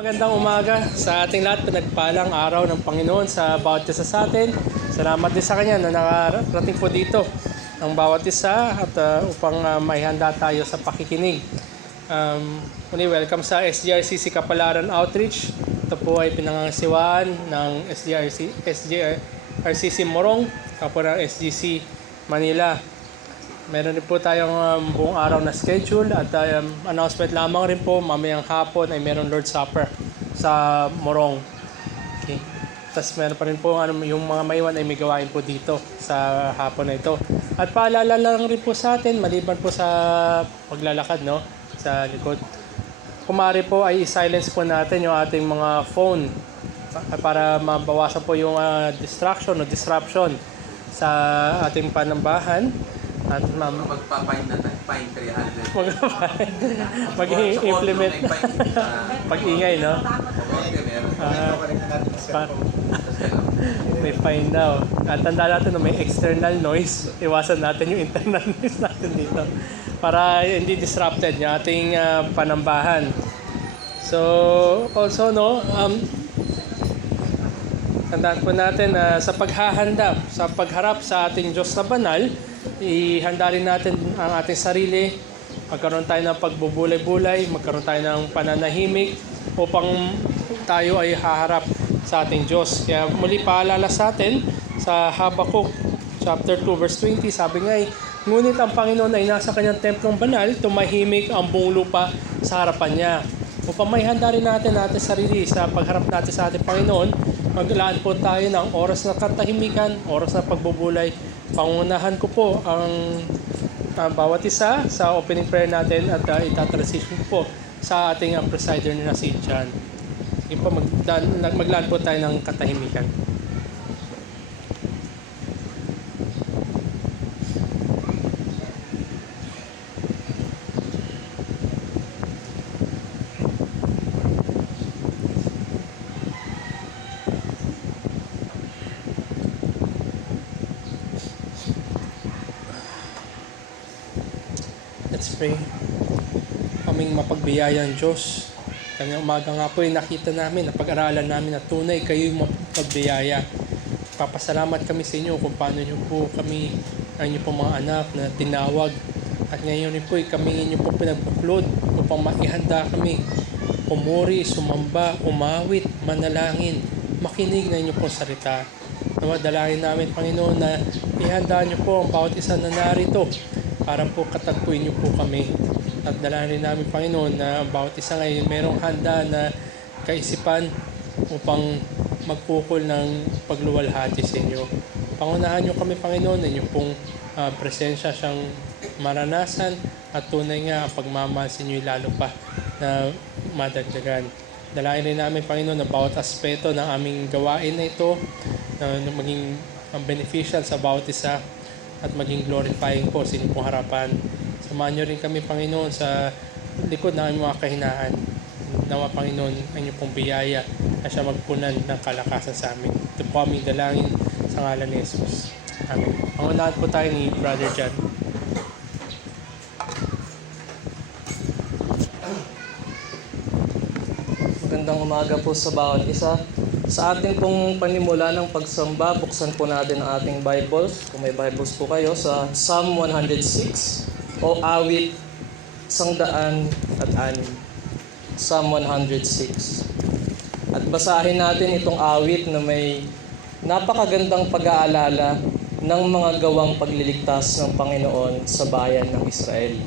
Magandang umaga sa ating lahat. Pinagpalang araw ng Panginoon sa bawat isa sa atin. Salamat din sa Kanya na nakarating po dito ang bawat isa at upang maihanda tayo sa pakikinig. Muli, welcome sa SGRCC Kapalaran Outreach. Ito po ay pinangangasiwaan ng SGRCC Morong, kapwa ng SGC Manila. Meron din po tayong buong araw na schedule at announcement lamang rin po, mamayang hapon ay meron Lord's Supper sa Morong. Okay. Tapos meron pa rin po yung mga maiwan ay may gawain po dito sa hapon na ito. At paalala lang rin po sa atin, maliban po sa paglalakad sa likod. Kumari po ay silence po natin yung ating mga phone para mabawasan po yung distraction o disruption sa ating panambahan. At magpapain na tayo, pain 300. Mag-implement pag-ingay, no? May fine daw. At tanda natin na may external noise. Iwasan natin yung internal noise natin dito para hindi disrupted yung ating panambahan. So, also, tandaan po natin na sa paghahanda, sa pagharap sa ating Diyos na banal, ihanda rin natin ang ating sarili, magkaroon tayo ng pagbubulay-bulay, magkaroon tayo ng pananahimik upang tayo ay haharap sa ating Diyos. Kaya muli paalala sa atin sa Habakkuk chapter 2 verse 20, sabi nga ngunit ang Panginoon ay nasa kanyang templong banal, tumahimik ang buong lupa sa harapan niya. Upang may handa rin natin ating sarili sa pagharap natin sa ating Panginoon, maglaan po tayo ng oras na katahimikan, oras na pagbubulay. Pangunahan ko po ang bawat isa sa opening prayer natin at itatransition po sa ating presider na si John. Sige po, maglaan po tayo ng katahimikan. Let's pray. Kaming mapagbiyayang Diyos, kanyang umaga nga po ay nakita namin, napag-aralan namin na tunay kayo mapagbiyaya. Papasalamat kami sa inyo kung paano nyo po kami, ang inyo po mga anak na tinawag. At ngayon po kami inyo po pinagbuklod upang maihanda kami. Pumuri, sumamba, umawit, manalangin, makinig na inyo po salita. Dalangin namin, Panginoon, na ihanda nyo po ang bawat isa na narito para po katagpuin niyo po kami. At dalangin namin, Panginoon, na bawat isa ngayon merong handa na kaisipan upang magpukol ng pagluwalhati sa inyo. Pangunahan niyo kami, Panginoon, na inyong pong presensya siyang maranasan at tunay nga ang pagmamahal sa inyo lalo pa na madagdagan. Dalangin rin namin, Panginoon, na bawat aspeto ng aming gawain na ito na maging beneficial sa bawat isa at maging glorifying po sa inyong pong harapan. Samahan niyo rin kami, Panginoon, sa likod ng aming mga kahinaan. Nawa, Panginoon, ang inyong pong biyaya na siya magpunan ng kalakasan sa amin. Ito po aming dalangin sa ngalan ni Jesus. Amen. Pangunahan po tayo ni Brother John. Magandang umaga po sa bawat isa. Sa ating pong panimula ng pagsamba, buksan po natin ang ating Bibles. Kung may Bibles po kayo, sa Psalm 106 o awit 106. Psalm 106. At basahin natin itong awit na may napakagandang pag-aalala ng mga gawang pagliligtas ng Panginoon sa bayan ng Israel.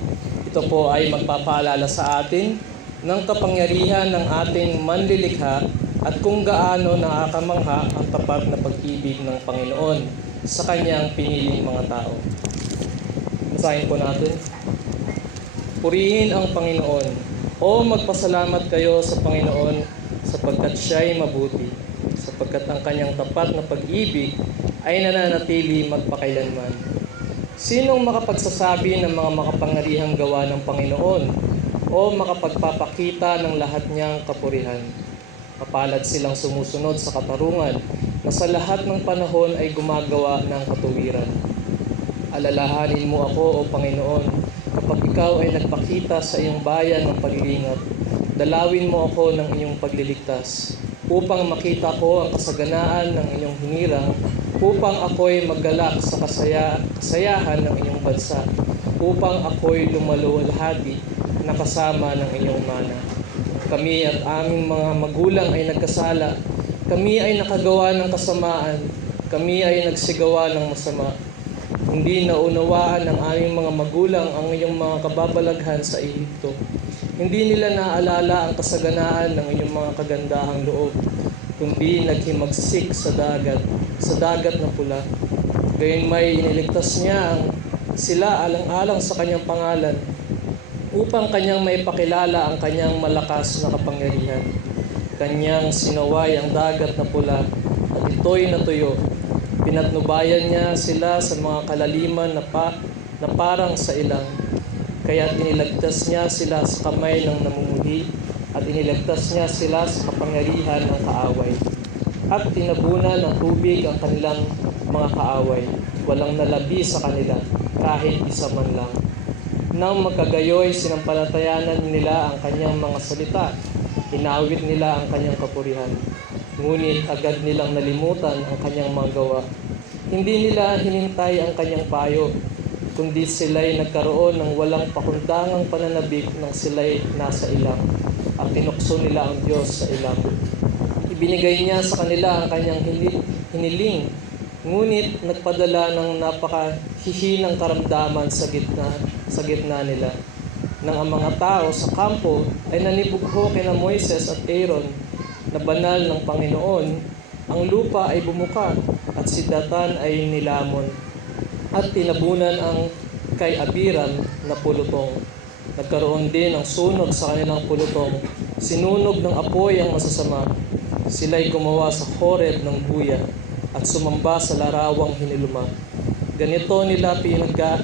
Ito po ay magpapaalala sa atin ng kapangyarihan ng ating manlilikha at kung gaano nakakamangha ang tapat na pag-ibig ng Panginoon sa kanyang piniling mga tao. Basahin po natin. Purihin ang Panginoon. O magpasalamat kayo sa Panginoon sapagkat siya'y mabuti, sapagkat ang kanyang tapat na pag-ibig ay nananatili magpakailanman. Sinong makapagsasabi ng mga makapangyarihang gawa ng Panginoon o makapagpapakita ng lahat niyang kapurihan? Mapalad silang sumusunod sa katarungan na sa lahat ng panahon ay gumagawa ng katuwiran. Alalahanin mo ako, O Panginoon, kapag ikaw ay nagpakita sa iyong bayan ng paglilingap dalawin mo ako ng iyong pagliligtas, upang makita ko ang kasaganaan ng iyong hinirang, upang ako'y maggalak sa kasayahan ng iyong bansa, upang ako'y lumaluwalhati na kasama ng iyong mana. Kami at aming mga magulang ay nagkasala, kami ay nakagawa ng kasamaan, kami ay nagsigawa ng masama. Hindi naunawaan ng aming mga magulang ang iyong mga kababalaghan sa Ehipto. Hindi nila naalala ang kasaganaan ng iyong mga kagandahang loob, kundi naghimagsik sa dagat na pula. Gayunmay iniligtas niya sila alang-alang sa kanyang pangalan, upang kanyang maipakilala ang kanyang malakas na kapangyarihan. Kanyang sinaway ang dagat na pula at ito'y natuyo. Pinatnubayan niya sila sa mga kalaliman na parang sa ilang. Kaya inilagtas niya sila sa kamay ng namumuhi at inilagtas niya sila sa kapangyarihan ng kaaway. At tinabunan ng tubig ang kanilang mga kaaway. Walang nalabi sa kanila, kahit isa man lang. Nang magkagayoy, sinampalatayanan nila ang kanyang mga salita. Inawit nila ang kanyang kapurihan. Ngunit agad nilang nalimutan ang kanyang mga gawa. Hindi nila hinintay ang kanyang payo, kundi sila'y nagkaroon ng walang pakundangang pananabik nang sila'y nasa ilang, at tinukso nila ang Diyos sa ilang. Ibinigay niya sa kanila ang kanyang hiniling, ngunit nagpadala ng napakahihinang karamdaman sa gitna nila. Nang ang mga tao sa kampo ay nanibugho kina Moises at Aaron na banal ng Panginoon, ang lupa ay bumuka at si Datan ay nilamon at tinabunan ang kay Abiram na pulutong. Nagkaroon din ng sunog sa kanilang pulutong. Sinunog ng apoy ang masasama. Sila'y gumawa sa Horeb ng buya at sumamba sa larawang hiniluma. Ganito nila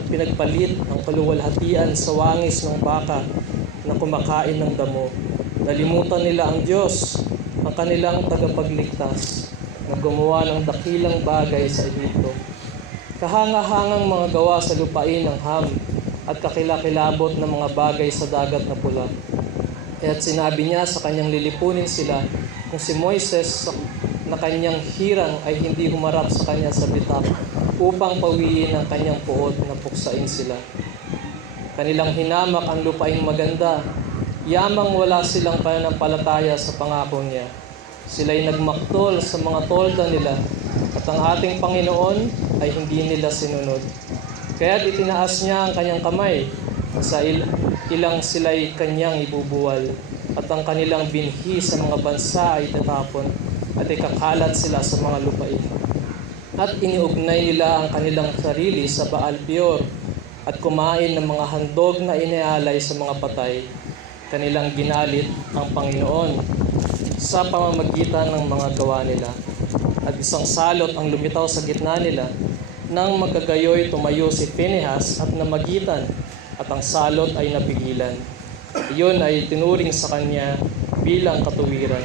pinagpalit ang kaluwalhatian sa wangis ng baka na kumakain ng damo. Nalimutan nila ang Diyos, ang kanilang tagapagligtas, na gumawa ng dakilang bagay sa Ehipto. Kahanga-hangang mga gawa sa lupain ng Ham at kakilakilabot na mga bagay sa dagat na pula. Kaya't sinabi niya sa kanyang lilipunin sila kung si Moises na kanyang hirang ay hindi humarap sa kanya sa bitak upang pawiin ang kanyang puot na puksain sila. Kanilang hinamak ang lupaing maganda, yamang wala silang pananampalataya sa pangako niya. Sila'y nagmaktol sa mga tolda nila at ang ating Panginoon ay hindi nila sinunod. Kaya't itinaas niya ang kanyang kamay sa ilang sila'y kanyang ibubuwal at ang kanilang binhi sa mga bansa ay tatapon at ikakalat sila sa mga lupain. At iniugnay nila ang kanilang sarili sa Baal Peor at kumain ng mga handog na inialay sa mga patay. Kanilang ginalit ang Panginoon sa pamamagitan ng mga gawa nila. At isang salot ang lumitaw sa gitna nila. Nang magkagayoy, tumayo si Phinehas at namagitan, at ang salot ay napigilan. Iyon ay tinuring sa kanya bilang katuwiran,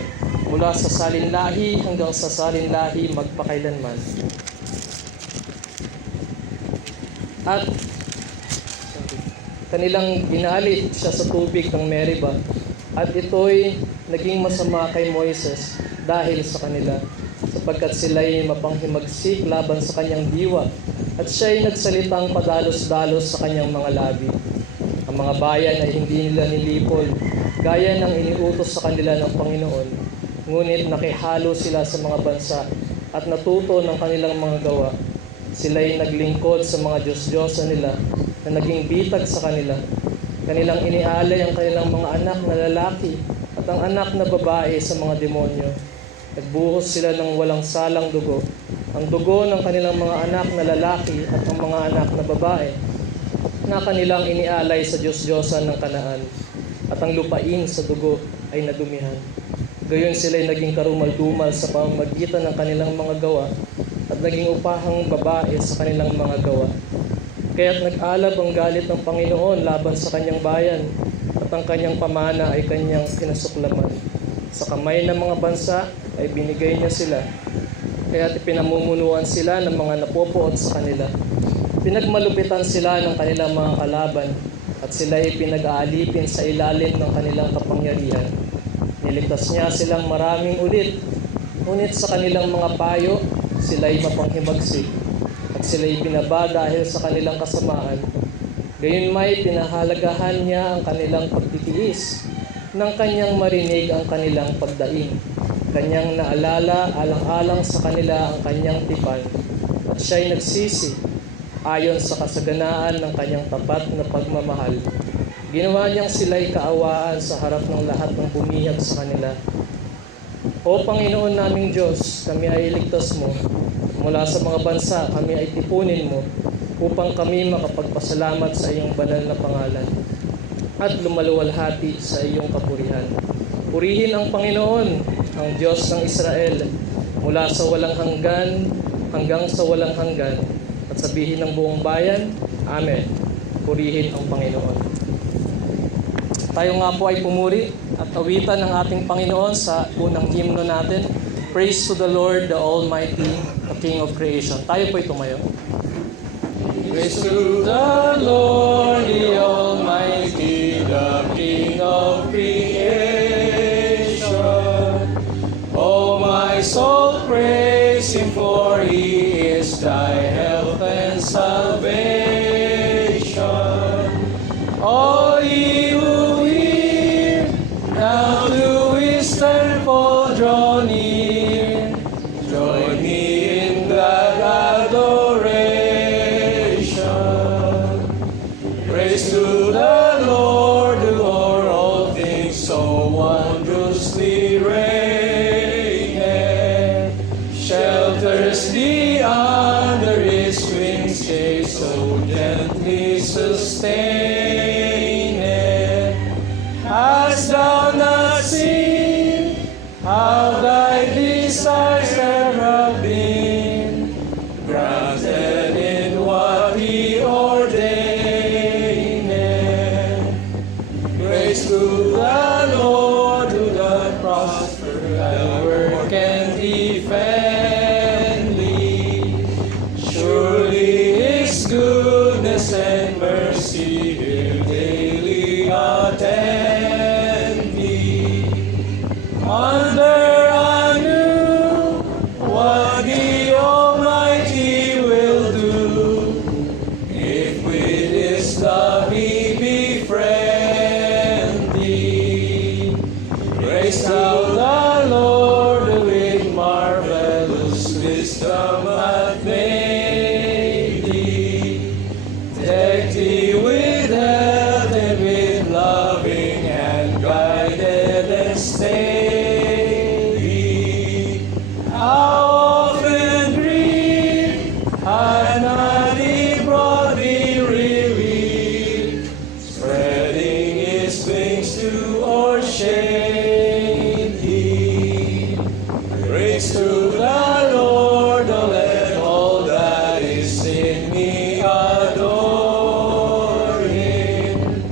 mula sa salinlahi hanggang sa salinlahi magpakailanman. At kanilang ginalit siya sa tubig ng Meriba, at ito'y naging masama kay Moises dahil sa kanila, sapagkat sila'y mapanghimagsik laban sa kanyang diwa, at siya'y nagsalitang padalos-dalos sa kanyang mga labi. Ang mga bayan ay hindi nila nilipol, gaya ng iniutos sa kanila ng Panginoon, ngunit nakihalo sila sa mga bansa at natuto ng kanilang mga gawa. Sila'y naglingkod sa mga Diyos-Diyosa nila na naging bitag sa kanila. Kanilang inialay ang kanilang mga anak na lalaki at ang anak na babae sa mga demonyo. Nagbuhos sila ng walang salang dugo, ang dugo ng kanilang mga anak na lalaki at ang mga anak na babae na kanilang inialay sa Diyos-Diyosan ng Kanaan, at ang lupain sa dugo ay nadumihan. Gayon sila'y naging karumal-dumal sa pamamagitan ng kanilang mga gawa at naging upahang babae sa kanilang mga gawa. Kaya't nag-alab ang galit ng Panginoon laban sa kanyang bayan, at ang kanyang pamana ay kanyang kinasuklaman. Sa kamay ng mga bansa ay binigay niya sila, kaya't pinamumunuan sila ng mga napopoot sa kanila. Pinagmalupitan sila ng kanilang mga kalaban, at at sila ay pinag-aalipin sa ilalim ng kanilang kapangyarihan. Niligtas niya silang maraming ulit, ngunit sa kanilang mga payo, sila ay mapanghimagsik, at sila ay binaba dahil sa kanilang kasamaan. Gayunmay pinahalagahan niya ang kanilang pagtitiis, nang kanyang marinig ang kanilang pagdaing. Kanyang naalala alang-alang sa kanila ang kanyang tipan, at siya'y nagsisi ayon sa kasaganaan ng kanyang tapat na pagmamahal. Ginawa niyang sila'y kaawaan sa harap ng lahat ng bumihag sa kanila. O Panginoon naming Diyos, kami ay iligtas mo. Mula sa mga bansa, kami ay tipunin mo upang kami makapagpasalamat sa iyong banal na pangalan at lumaluwalhati sa iyong kapurihan. Purihin ang Panginoon, ang Diyos ng Israel, mula sa walang hanggan hanggang sa walang hanggan. At sabihin ng buong bayan, Amen. Purihin ang Panginoon. Tayo nga po ay pumuri at awitan ng ating Panginoon sa unang himno natin. Praise to the Lord, the Almighty, the King of creation. Tayo po ay tumayo. Praise to the Lord, the Almighty, the King of creation. Oh, my soul, praise Him, for He is thy help and salvation. All ye who hear, now to His temple draw near. Join me in glad adoration. Praise to the Lord, who o'er all things so wondrously reigneth. Shelters thee under His wings, yea, so gently sustaineth. Hast thou not seen how thy desires there have been granted in what He ordaineth? Praise to the Lord, who doth prosper thy work and defend thee. Surely His goodness and mercy will daily attend thee. Under anew what the Almighty will do, if with His love He befriend thee. Praise thou the Lord, who with marvelous wisdom hath made thee. Deck thee with health and with loving hand guided and stayed thee. How often grief had not He brought thee relief, spreading His wings to o'ershade thee. Praise to the Lord, oh, let all that is in me adore Him.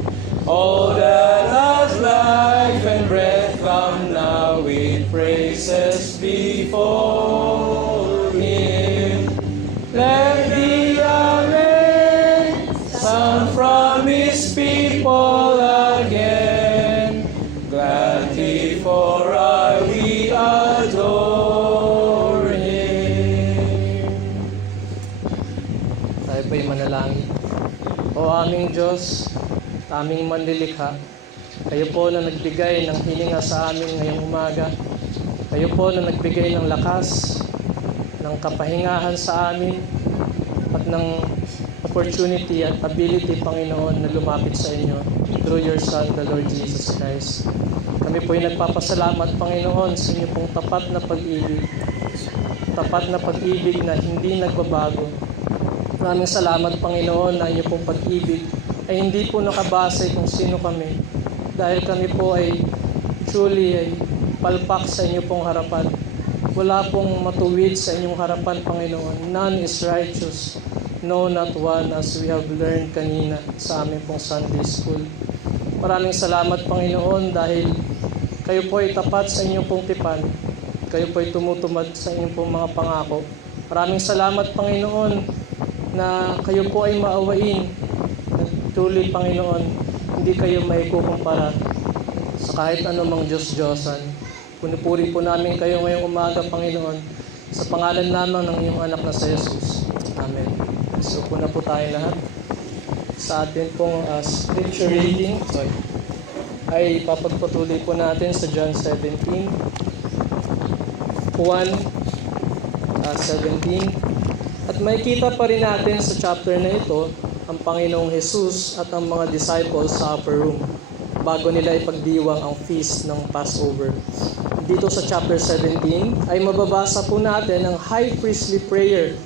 All that hath life and breath, come now with praises before Him. Let the Amen sound from His people again. Gladly for we adore Him. Tayo po'y manalangin. O aming Diyos, aming manlilikha, kayo po na nagbigay ng hininga sa amin ngayong umaga. Kayo po na nagbigay ng lakas, ng kapahingahan sa amin, at ng opportunity at ability, Panginoon, na lumapit sa inyo through your Son, the Lord Jesus Christ. Kami po ay nagpapasalamat, Panginoon, sa inyo pong tapat na pag-ibig. Tapat na pag-ibig na hindi nagbabago. Maraming salamat, Panginoon, na inyo pong pag-ibig ay hindi po nakabase kung sino kami. Dahil kami po ay truly ay palpak sa inyo pong harapan. Wala pong matuwid sa inyong harapan, Panginoon. None is righteous. No, not one, as we have learned kanina sa aming pong Sunday School. Maraming salamat, Panginoon, dahil kayo po ay tapat sa inyong pong tipan. Kayo po ay tumutupad sa inyong pong mga pangako. Maraming salamat, Panginoon, na kayo po ay maawain. Truly, Panginoon, hindi kayo maikukumpara sa kahit anumang Diyos-Diyosan. Punipuri po namin kayo ngayong umaga, Panginoon, sa pangalan lamang ng iyong anak na si Jesus. Amen. So po na po tayo lahat. Sa atin pong scripture reading ay papagpatuloy po natin sa John 17. 1:17. At makikita pa rin natin sa chapter na ito ang Panginoong Jesus at ang mga disciples sa upper room bago nila ipagdiwang ang feast ng Passover. Dito sa chapter 17 ay mababasa po natin ang high priestly prayer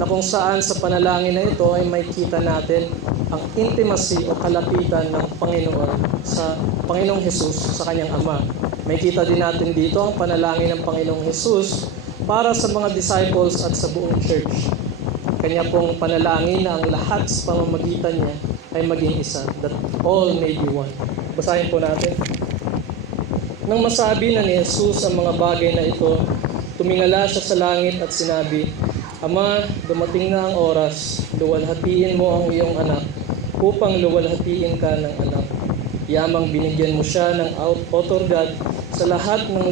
na kung saan sa panalangin na ito ay makikita natin ang intimacy o kalapitan ng Panginoon sa Panginoong Jesus sa kanyang Ama. Makikita din natin dito ang panalangin ng Panginoong Jesus para sa mga disciples at sa buong church. Kanya pong panalangin na ang lahat sa pamamagitan niya ay maging isa, that all may be one. Basahin po natin. Nang masabi na ni Jesus ang mga bagay na ito, tumingala siya sa langit at sinabi, Ama, dumating na ang oras, luwalhatiin mo ang iyong anak, upang luwalhatiin ka ng anak. Yamang binigyan mo siya ng otorgad sa lahat ng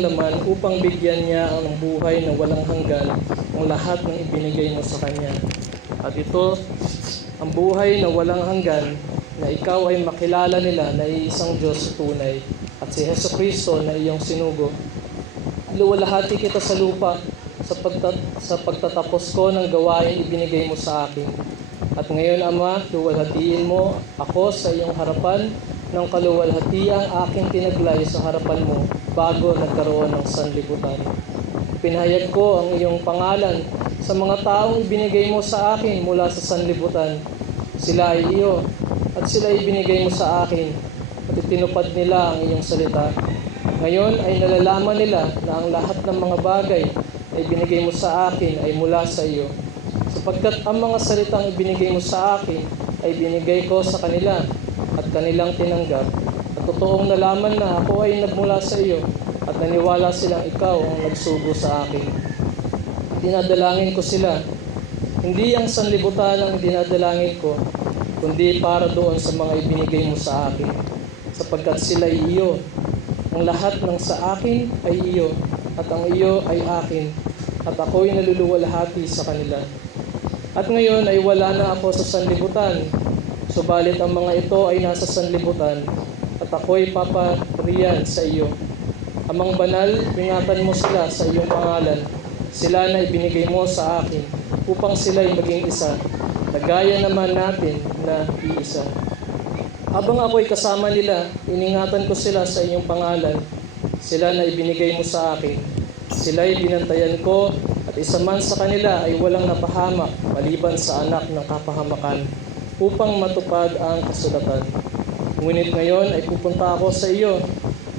laman upang bigyan niya ang buhay na walang hanggan ang lahat ng ibinigay mo sa kanya. At ito, ang buhay na walang hanggan, na ikaw ay makilala nila na iisang Diyos tunay at si Jesucristo na iyong sinugo. Luwalhati kita sa lupa sa pagtatapos ko ng gawain ibinigay mo sa akin. At ngayon, Ama, luwalhatiin mo ako sa iyong harapan ng kaluwalhatiang aking tinaglay sa harapan mo bago nagkaroon ng sanlibutan. Pinahayag ko ang iyong pangalan sa mga taong ibinigay mo sa akin mula sa sanlibutan. Sila ay iyo at sila ibinigay mo sa akin at itinupad nila ang iyong salita. Ngayon ay nalalaman nila na ang lahat ng mga bagay na ibinigay mo sa akin ay mula sa iyo. Sapagkat ang mga salitang ibinigay mo sa akin ay binigay ko sa kanila at kanilang tinanggap. At totoong nalaman na ako ay nagmula sa iyo at naniwala silang ikaw ang nagsugo sa akin. Dinadalangin ko sila. Hindi ang sanlibutan ang dinadalangin ko, kundi para doon sa mga ibinigay mo sa akin. Sapagkat sila ay iyo. Ang lahat ng sa akin ay iyo at ang iyo ay akin at ako'y naluluwalhati sa kanila. At ngayon ay wala na ako sa sanlibutan, subalit ang mga ito ay nasa sanlibutan at ako'y papariyan sa iyo. Amang banal, ingatan mo sila sa iyong pangalan, sila na ibinigay mo sa akin, upang sila'y maging isa, na gaya naman natin na iisa. Habang ako'y kasama nila, iningatan ko sila sa iyong pangalan, sila na ibinigay mo sa akin. Sila'y binantayan ko at isa man sa kanila ay walang napahamak maliban sa anak ng kapahamakan upang matupad ang kasulatan. Ngunit ngayon ay pupunta ako sa iyo.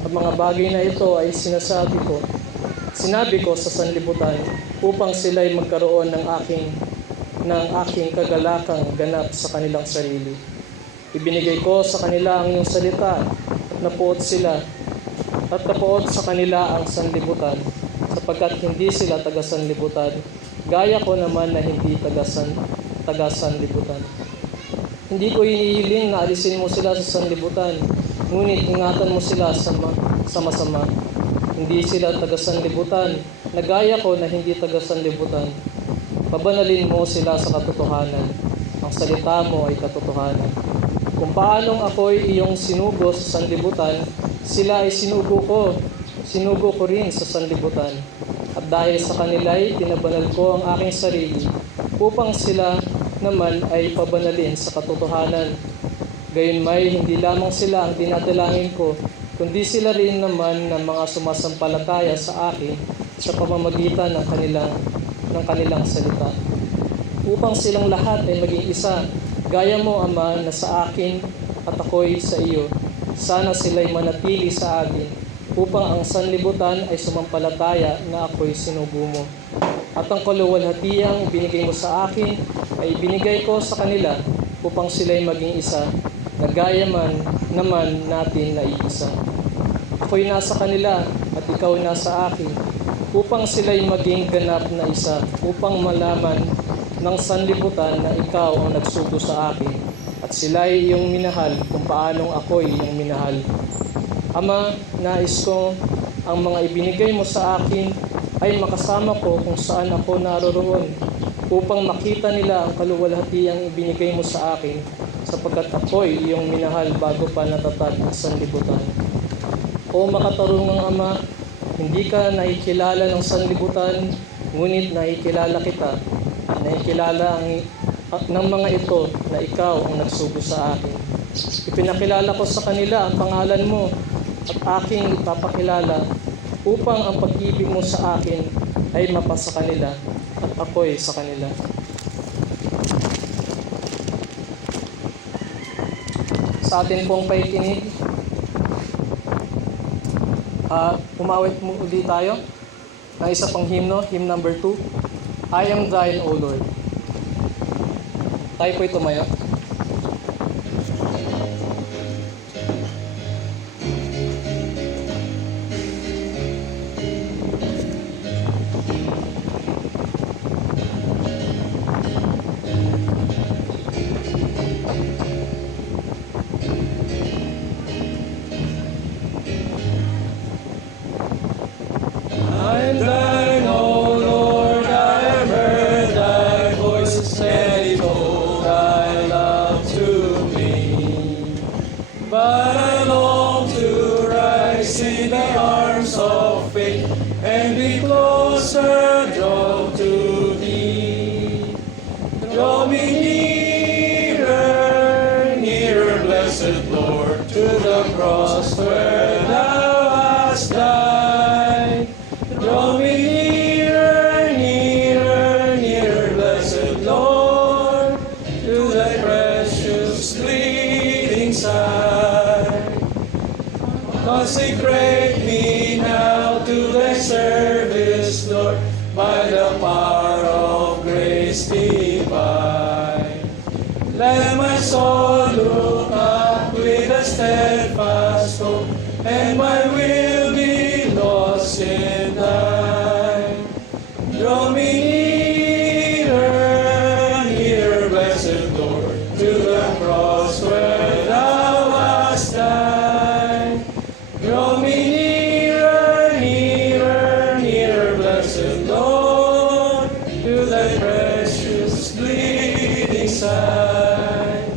Ang mga bagay na ito ay sinabi ko sa sanlibutan upang sila'y magkaroon ng aking kagalakang ganap sa kanilang sarili. Ibinigay ko sa kanila ang iyong salita at napuot sa kanila ang sanlibutan, sapagkat hindi sila taga-sanlibutan, gaya ko naman na hindi taga-sanlibutan. Hindi ko hinihiling na alisin mo sila sa sanlibutan, ngunit ingatan mo sila sa masama. Hindi sila taga-sanlibutan, na gaya ko na hindi taga-sanlibutan. Pabanalin mo sila sa katotohanan. Ang salita mo ay katotohanan. Kung paanong ako'y iyong sinugo sa sanlibutan, sila ay sinugo ko rin sa sanlibutan. At dahil sa kanila'y tinabanal ko ang aking sarili, upang sila naman ay pabanalin sa katotohanan. Gayunmay, hindi lamang sila ang dinadalangin ko, kundi sila rin naman ng mga sumasampalataya sa akin sa pamamagitan ng kanilang salita. Upang silang lahat ay maging isa, gaya mo, Ama, na sa akin at ako'y sa iyo. Sana sila'y manatili sa akin, upang ang sanlibutan ay sumampalataya na ako'y sinugo mo. At ang kaluwalhatiang ibinigay mo sa akin ay ibinigay ko sa kanila upang sila'y maging isa, na gaya man naman natin na iisa. Ako'y nasa kanila at ikaw nasa akin, upang sila'y maging ganap na isa, upang malaman ng sanlibutan na ikaw ang nagsugo sa akin at sila ay iyong minahal kung paanong ako'y iyong minahal. Ama, nais ko ang mga ibinigay mo sa akin ay makasama ko kung saan ako naroroon upang makita nila ang kaluwalhatiang ibinigay mo sa akin sapagkat ako'y iyong minahal bago pa natatag ang sanlibutan. O makatarungang Ama, hindi ka nakikilala ng sanlibutan, ngunit nakikilala kita. Nakikilala ng mga ito na ikaw ang nagsugo sa akin. Ipinakilala ko sa kanila ang pangalan mo at aking ipapakilala upang ang pag-ibig mo sa akin ay mapasa kanila at ako'y sa kanila. Sa atin pong paikinig, umawit mo ulit tayo ng isa pang hymno, hymn number 2, I am thine, O Lord. Tayo po'y tumayo. I'm thine, O Lord, I have heard thy voice, and he told thy love to me. But I long to rise in the arms of faith, and be closer drawn to thee. Draw me nearer, nearer, blessed Lord, to the cross where thou hast died. Draw me nearer, nearer, nearer, blessed Lord, to thy precious bleeding side. Consecrate me now to thy service, Lord, by the power of grace divine. Let my soul look up with a steadfast hope, and my will be lost in thine. Draw me nearer, nearer, blessed Lord, to the cross where thou hast died. Draw me nearer, nearer, nearer, blessed Lord, to thy precious bleeding side.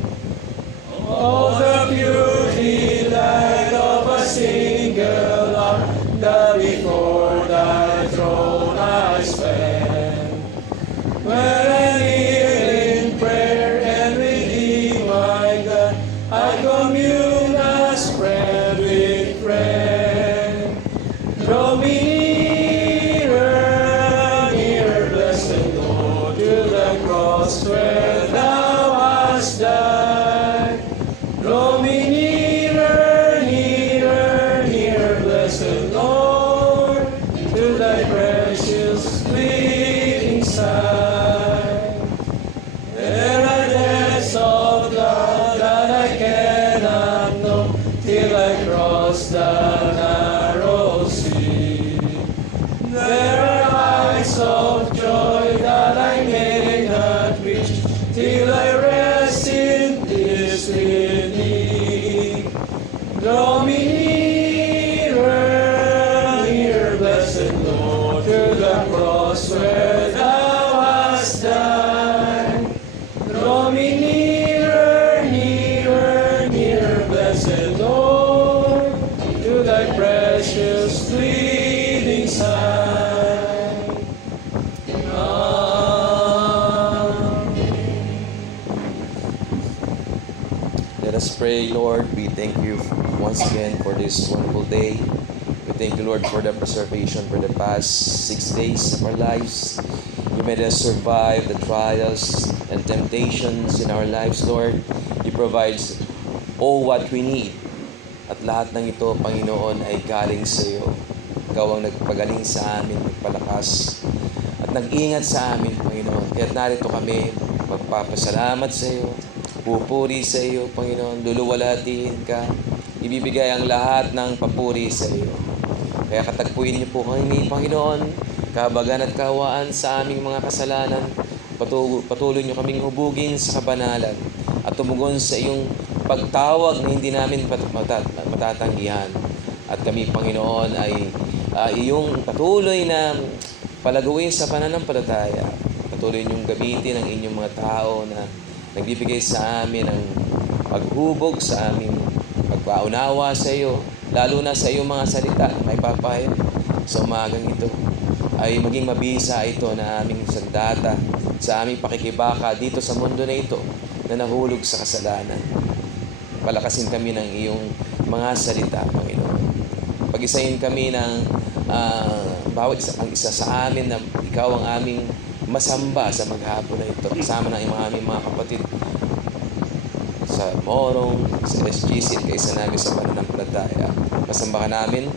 Oh, the beauty light of a single hour that before thy throne I spend. When I kneel in prayer and with thee, my God, I commune as friend with friend. Draw me nearer, nearer, blessed Lord, to the cross where thou hast died. Draw me nearer, nearer, nearer, blessed Lord, to thy precious bleeding side. There are depths of God that I cannot know till I cross the narrow sea. There are heights of joy that I may not reach till I rest in peace with thee. Draw me nearer, nearer, blessed Lord, to the cross where thou hast died. Draw me nearer, nearer, nearer, blessed Lord, to thy precious bleeding side. Let us pray, Lord. We thank you once again for this wonderful day. We thank you, Lord, for the preservation for the past 6 days of our lives. You made us survive the trials and temptations in our lives, Lord. You provide all what we need. At lahat ng ito, Panginoon, ay galing sa iyo. Ikaw ang nagpagaling sa amin, nagpalakas, at nag-ingat sa amin, Panginoon. Kaya narito kami, magpapasalamat sa iyo, pupuri sa iyo, Panginoon, luluwalhatiin ka, ibibigay ang lahat ng papuri sa iyo. Kaya katagpuin niyo po kami, Panginoon, kahabagan at kawaan sa aming mga kasalanan, patuloy nyo kaming hubugin sa kabanalan at tumugon sa iyong pagtawag na hindi namin matatanggihan. At kami, Panginoon, ay iyong patuloy na palaguin sa pananampalataya. Patuloy niyong gamitin ang inyong mga tao na nagbibigay sa amin ng paghubog sa aming pagpaunawa sa iyo, lalo na sa iyong mga salita na may papahayag sa umagang ito, ay maging mabisa ito na aming sandata sa aming pakikibaka dito sa mundo na ito na nahulog sa kasalanan. Palakasin kami ng iyong mga salita, Panginoon. Pag-isahin kami ng bawat isa sa amin na ikaw ang aming masamba sa maghapon na ito. Kasama ng aming mga kapatid sa Morong, sa SGC, kaysa namin sa pananampalataya. Masamba ka namin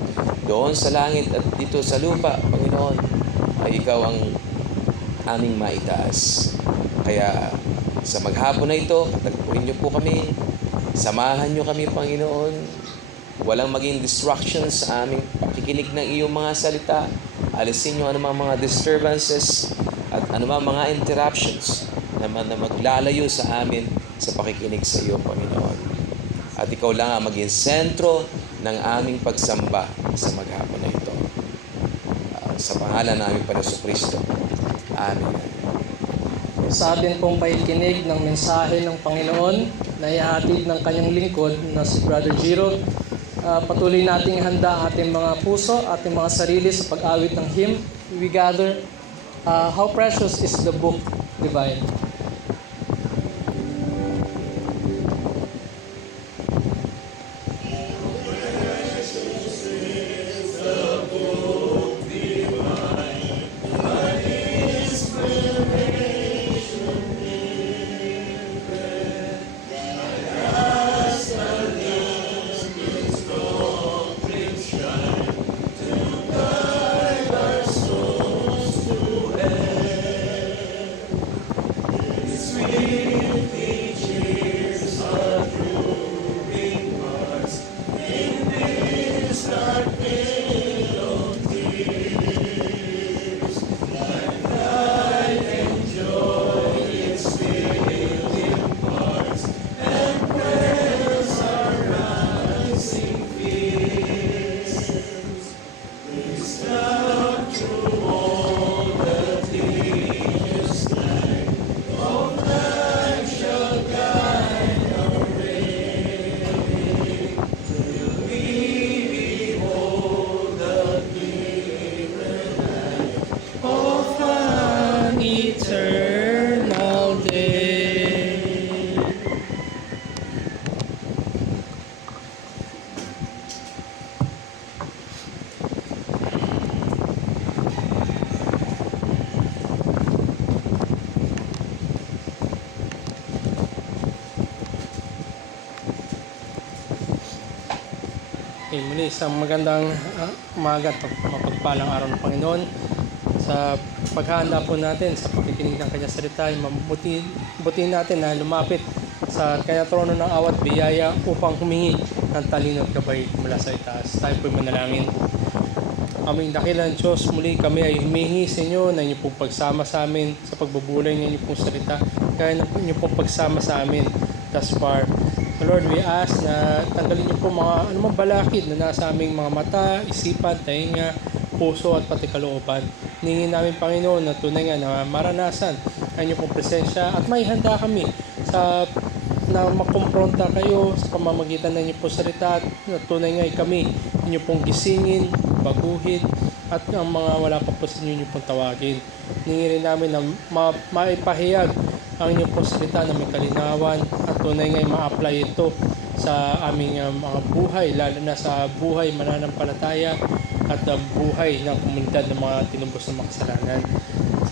doon sa langit at dito sa lupa, Panginoon, ay ikaw ang aming maitaas. Kaya sa maghapon na ito, katagpuin niyo po kami, samahan niyo kami, Panginoon. Walang maging distractions sa aming pakikinig ng iyong mga salita. Alisin niyo anumang mga disturbances at anumang mga interruptions na maglalayo sa amin sa pakikinig sa iyo, Panginoon. At ikaw lang ang maging sentro ng aming pagsamba sa maghapon na ito. Sa pangalan namin pa sa Kristo. Amen. Sa atin pong pakikinig ng mensahe ng Panginoon na ihahatid ng kanyang lingkod na si Brother Giro, patuloy nating handa ang ating mga puso, ating mga sarili sa pag-awit ng hymn. We gather, How Precious is the Book Divine. Eternal day. Muli, isang magandang umaga at mapagpalang araw ng Panginoon. Sa paghahanda po natin sa pakikinig ng kanyang salita, butin natin na lumapit sa kanyang trono ng awat biyaya upang humingi ng talino at gabay mula sa itaas. Tayo po'y manalangin. Aming dakilang Diyos, muli kami ay humihingi sa inyo na inyong pong pagsama sa amin sa pagbubulay ng inyong pong salita, kaya na inyong pong pagsama sa amin thus far. So Lord, we ask na tanggalin niyo po mga anumang balakid na nasa aming mga mata, isipan, tainga, puso at pati kalooban. Ningin namin, Panginoon, na tunay nga na maranasan ang inyong pong presensya at may handa kami sa na makumpronta kayo sa pamamagitan ng inyong pong salita at tunay nga kami inyong pong gisingin, baguhin at ang mga wala pa po sa inyong pong tawagin. Ningin rin namin na maipahayag ang inyong pong salita na may kalinawan at tunay nga ma-apply ito sa aming mga buhay, lalo na sa buhay mananampalataya at buhay ng komunidad ng mga tinubos ng makasalanan.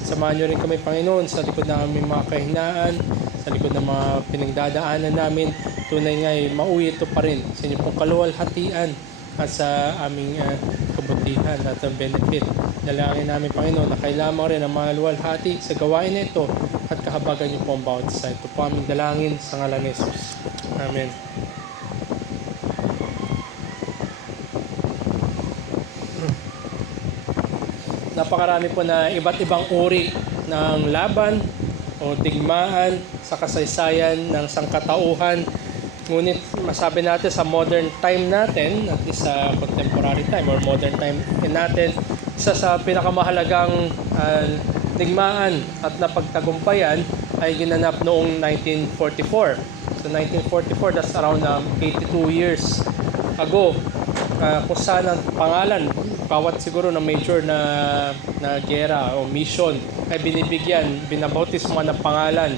Samahan niyo rin kami, Panginoon, sa likod ng aming mga kahinaan, sa likod ng mga pinagdadaanan namin. Tunay nga mauwi ito pa rin sa inyong pong kaluwalhatian at sa aming kabutihan at benefit. Dalangin namin, Panginoon, na kailangan mo rin ang mga luwalhati sa gawain na ito at kahabagan niyo po ang bawat isa. Ito po aming dalangin sa ngalan ni Jesus. Amen. Napakarami po na iba't ibang uri ng laban o digmaan sa kasaysayan ng sangkatauhan. Ngunit masabi natin sa modern time natin, at least sa contemporary time or modern time natin, isa sa pinakamahalagang digmaan at napagtagumpayan ay ginanap noong 1944. So 1944, that's around 82 years ago, kung saan ang pangalan, bawat siguro na major na gera o mission ay binabautismo ng pangalan.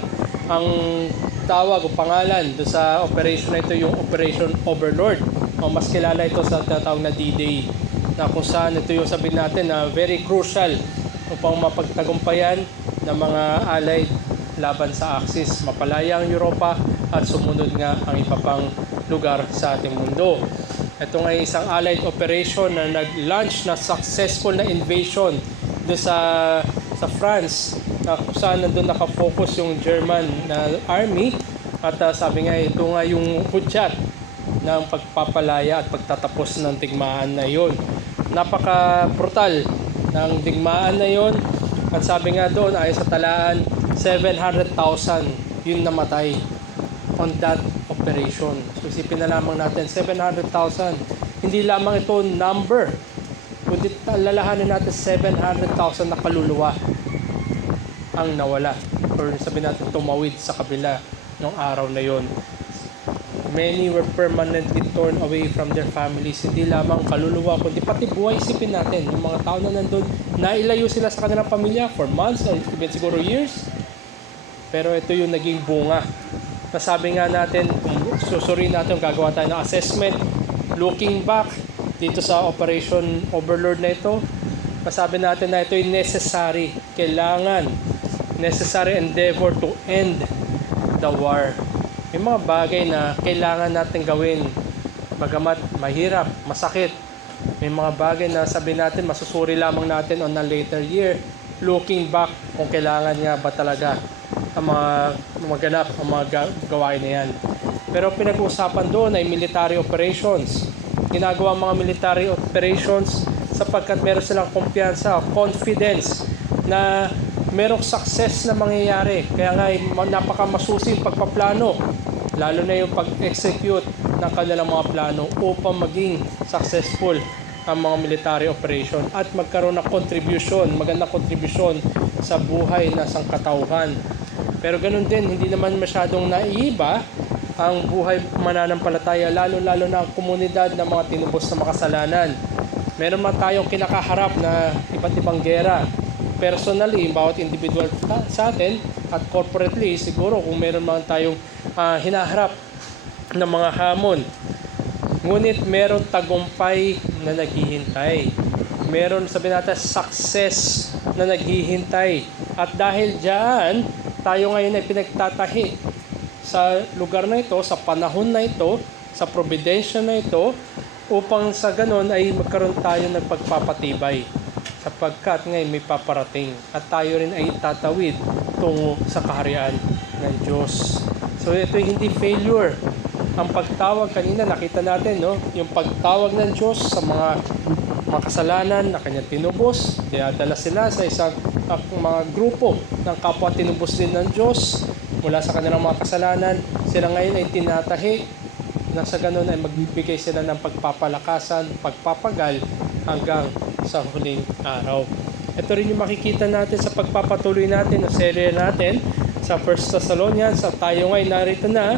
Ang tawag o pangalan do sa operation na ito yung Operation Overlord, o mas kilala ito sa tatawag na D-Day, na kung saan ito yung sabihin natin na very crucial upang mapagtagumpayan ng mga allied laban sa Axis, mapalaya ang Europa at sumunod nga ang iba pang lugar sa ating mundo. Ito nga isang allied operation na nag-launch na successful na invasion do sa France, na kung saan nandun nakafocus yung German na army, at sabi nga ito nga yung hudyat ng pagpapalaya at pagtatapos ng digmaan na yon. Napaka-brutal ng digmaan na yon, at sabi nga doon ay sa talaan 700,000 yung namatay on that operation. So isipin na lamang natin, 700,000. Hindi lamang ito number, kundi lalahanin natin 700,000 na kaluluwa ang nawala, or sabihin natin tumawid sa kabila ng araw na yon. Many were permanently torn away from their families. Hindi lamang kaluluwa, kundi pati buhay. Isipin natin, yung mga tao na nandun, nailayo sila sa kanilang pamilya for months or even siguro years. Pero ito yung naging bunga. Nasabi nga natin, kung susuriin natin, gagawa tayo ng assessment, looking back dito sa Operation Overlord na ito, masabi natin na ito ay necessary, kailangan, necessary endeavor to end the war. May mga bagay na kailangan natin gawin, bagamat mahirap, masakit. May mga bagay na sabi natin, masusuri lamang natin on a later year, looking back kung kailangan nga ba talaga ang mga maganap, ang mga gawain na yan. Pero pinag-uusapan doon ay military operations. Ginagawa mga military operations sapagkat meron silang kumpiyansa, confidence na merong success na mangyayari. Kaya nga napaka-masusing pagpaplano, lalo na yung pag-execute ng kanilang mga plano upang maging successful ang mga military operation at magkaroon ng contribution, magandang contribution sa buhay na sangkatauhan. Pero ganun din, hindi naman masyadong naiiba ang buhay mananampalataya, lalo-lalo na ang komunidad ng mga tinubos na makasalanan. Meron man tayong kinakaharap na iba't ibang gera. Personally, bawat individual sa atin at corporately, siguro kung meron man tayong hinaharap ng mga hamon. Ngunit meron tagumpay na naghihintay. Meron, sabihin natin, success na naghihintay. At dahil dyan, tayo ngayon ay pinagtatahi sa lugar na ito, sa panahon na ito, sa providensya na ito, upang sa ganon ay magkaroon tayo ng pagpapatibay sapagkat ngayon may paparating at tayo rin ay tatawid tungo sa kaharian ng Diyos. So ito hindi failure. Ang pagtawag kanina, nakita natin, no? Yung pagtawag ng Diyos sa mga kasalanan na kanyang tinubos, dinadala sila sa isang mga grupo ng kapwa tinubos din ng Diyos mula sa kanilang mga kasalanan. Sila ngayon ay tinatahi na sa ganun ay magbibigay sila ng pagpapalakasan, pagpapagal hanggang sa huling araw. Ito rin yung makikita natin sa pagpapatuloy natin ng serye natin sa 1 Thessalonians. At tayo ngayon narito na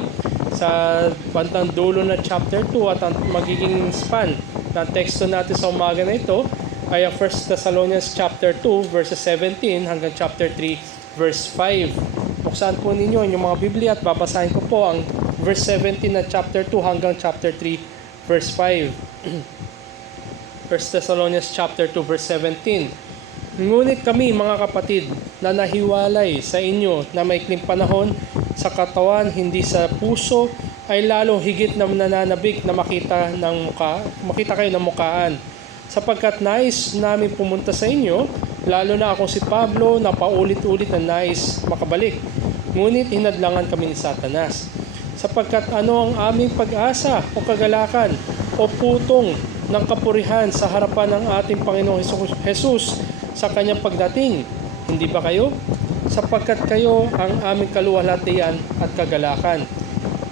sa bandang dulo na chapter 2 at ang magiging span ng teksto natin sa umaga na ito ay 1 Thessalonians chapter 2 verses 17 hanggang chapter 3 verse 5. Buksan po ninyo yung mga Biblia at babasahin ko po ang verse 17 na chapter 2 hanggang chapter 3 verse 5. 1 Thessalonians chapter 2 verse 17. Ngunit kami mga kapatid na nahiwalay sa inyo na maikling panahon sa katawan hindi sa puso ay lalo higit na nananabik na makita kayo ng mukhaan. Sapagkat nais namin pumunta sa inyo, lalo na akong si Pablo na paulit-ulit na nais makabalik. Ngunit hinadlangan kami ni Satanas. Sapagkat ano ang aming pag-asa o kagalakan o putong ng kapurihan sa harapan ng ating Panginoong Jesus sa kanyang pagdating? Hindi ba kayo? sapagkat kayo ang aming kaluwalhatian at kagalakan.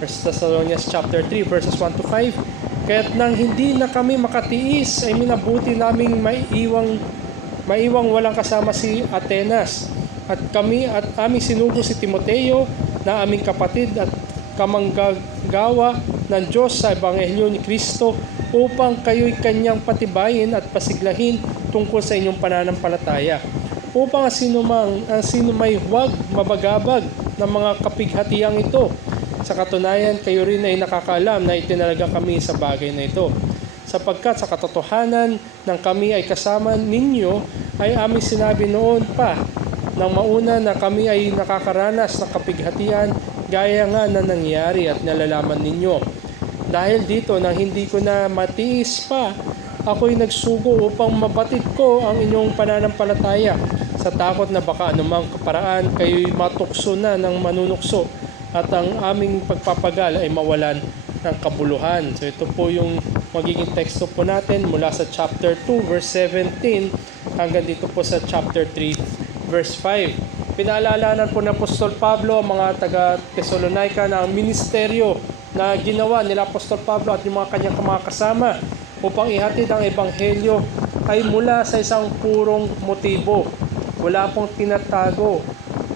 1 Thessalonians chapter 3 verses 1 to 5. Kaya't nang hindi na kami makatiis, ay minabuti naming maiwang walang kasama si Atenas. At kami at aming sinugo si Timoteo na aming kapatid at kamanggagawa ng Diyos sa Ebanghelyo ni Kristo upang kayo'y kanyang patibayin at pasiglahin tungkol sa inyong pananampalataya. Upang ang sino may huwag mabagabag ng mga kapighatiang ito. Sa katunayan, kayo rin ay nakakaalam na itinalaga kami sa bagay na ito. Sapagkat sa katotohanan ng kami ay kasama ninyo, ay aming sinabi noon pa nang mauna na kami ay nakakaranas ng kapighatian gaya nga na nangyari at nalalaman ninyo. Dahil dito, nang hindi ko na matiis pa, ako'y nagsugo upang mabatid ko ang inyong pananampalataya sa takot na baka anumang kaparaan kayo'y matukso na ng manunukso at ang aming pagpapagal ay mawalan ng kabuluhan. So ito po yung magiging teksto po natin mula sa chapter 2 verse 17 hanggang dito po sa chapter 3 verse 5. Pinaalalanan po ng Apostol Pablo ang mga taga-Thessalonica na ang ministeryo na ginawa nila Apostol Pablo at yung mga kanyang kasama upang ihatid ang ebanghelyo ay mula sa isang purong motibo. Wala pong tinatago.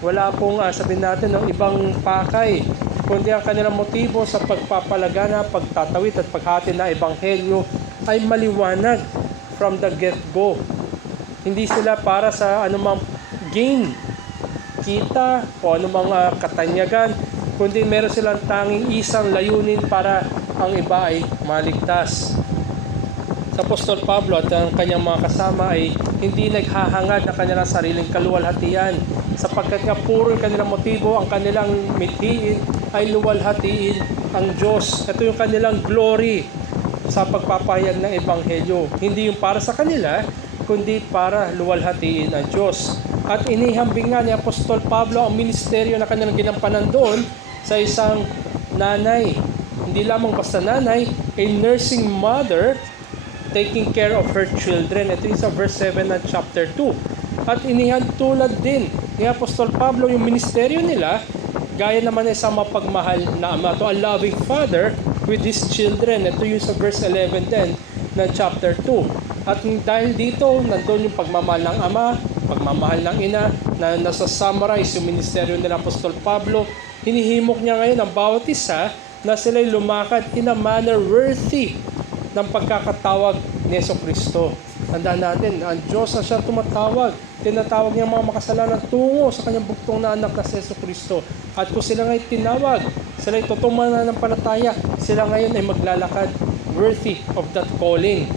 Wala pong sabihin natin ng ibang pakay. Kundi ang kanilang motibo sa pagpapalagana, pagtatawid at paghatid ng ebanghelyo ay maliwanag from the get-go. Hindi sila para sa anumang gain, kita o anumang katanyagan, kundi meron silang tanging isang layunin para ang iba ay maligtas. Sa Apostol Pablo at ang kanyang mga kasama ay hindi naghahangad ng kanilang sariling kaluwalhatian sapagkat nga puro yung kanilang motibo, ang kanilang mithiin ay luwalhatiin ang Diyos. Ito yung kanilang glory sa pagpapahayag ng ebanghelyo. Hindi yung para sa kanila, kundi para luwalhatiin ang Diyos. At inihambing nga ni Apostol Pablo ang ministeryo na kanilang ginampanan doon sa isang nanay. Hindi lamang basta nanay, a nursing mother taking care of her children. Ito yung sa verse 7 ng chapter 2. At inihantulad din ni Apostol Pablo yung ministeryo nila gaya naman ng isang mapagmahal na ama, to a loving father with his children. Ito yung sa verse 11 din ng chapter 2. At dahil dito, nandun yung pagmamahal ng ama, pagmamahal ng ina, na nasa-summarize yung ministeryo ng Apostol Pablo. Hinihimok niya ngayon ang bawat isa na sila'y lumakad in a manner worthy ng pagkakatawag ni Jesucristo. Tandaan natin, ang Diyos na siya tumatawag. Tinatawag niya mga makasalanan tungo sa kanyang buktong na anak na si Jesucristo. At kung sila ngayon tinawag, sila ay totoong mananampalataya, sila ngayon ay maglalakad worthy of that calling.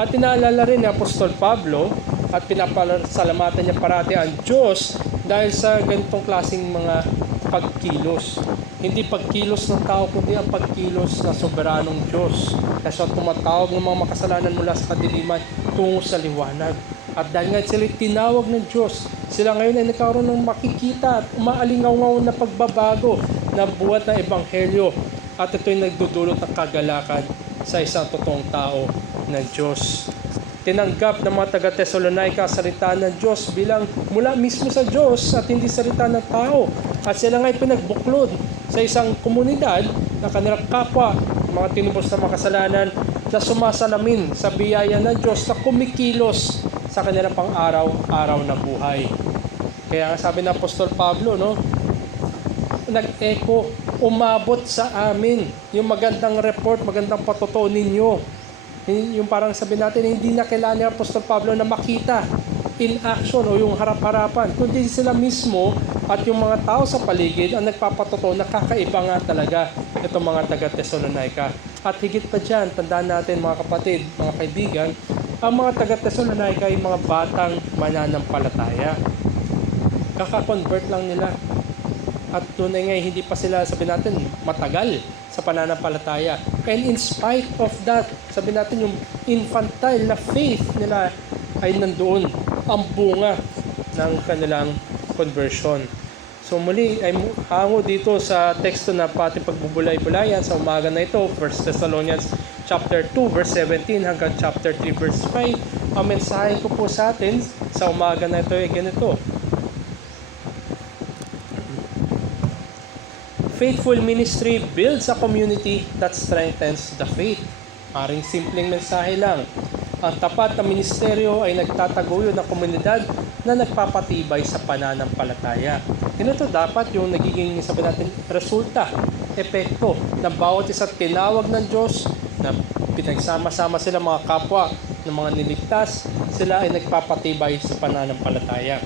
At inaalala rin ni Apostol Pablo at pinapasalamatan niya parati ang Diyos dahil sa ganitong klaseng mga pagkilos. Hindi pagkilos ng tao, kundi ang pagkilos ng soberanong Diyos. Kasi tumatawag ng mga makasalanan mula sa kadiliman tungo sa liwanag. At dahil nga sila tinawag ng Diyos, sila ngayon ay nagkaroon ng makikita at umaalingaw na pagbabago na buhat ng ebanghelyo. At ito'y nagdudulot ng kagalakan sa isang totoong tao ng Diyos. Tinanggap ng mga taga-Thessalonica salita ng Diyos bilang mula mismo sa Diyos at hindi salita ng tao. At sila nga'y pinagbuklod sa isang komunidad na kanilang kapwa, mga tinubos na makasalanan na sumasalamin sa biyaya ng Diyos na kumikilos sa kanilang pang-araw-araw na buhay. Kaya nga sabi ng Apostol Pablo, nag-echo, umabot sa amin yung magandang report, magandang patotoo ninyo. Yung parang sabi natin, hindi na kailangan ni Apostol Pablo na makita in action o yung harap-harapan, kundi sila mismo at yung mga tao sa paligid ang nagpapatotoo na kakaiba nga talaga itong mga taga-Thessalonica. At higit pa dyan, tandaan natin mga kapatid, mga kaibigan, ang mga taga-Thessalonica ay mga batang mananampalataya. Kaka-convert lang nila. At tunay nga hindi pa sila, sabi natin, matagal sa pananampalataya. And in spite of that, sabi natin yung infantile na faith nila ay nandoon ang bunga ng kanilang conversion. So muli ay hango dito sa teksto na pati pagbubulay-bulayan sa umaga na ito, 1 Thessalonians chapter 2 verse 17 hanggang chapter 3 verse 5. Ang mensahe ko po sa atin sa umaga na ito ay ganito. Faithful ministry builds a community that strengthens the faith. Maring simpleng mensahe lang. Ang tapat na ministeryo ay nagtataguyod ng komunidad na nagpapatibay sa pananampalataya. Ganito dapat yung nagiging, sabi natin, resulta, epekto ng bawat isa't tinawag ng Diyos na pinagsama-sama sila mga kapwa ng mga niligtas, sila ay nagpapatibay sa pananampalataya.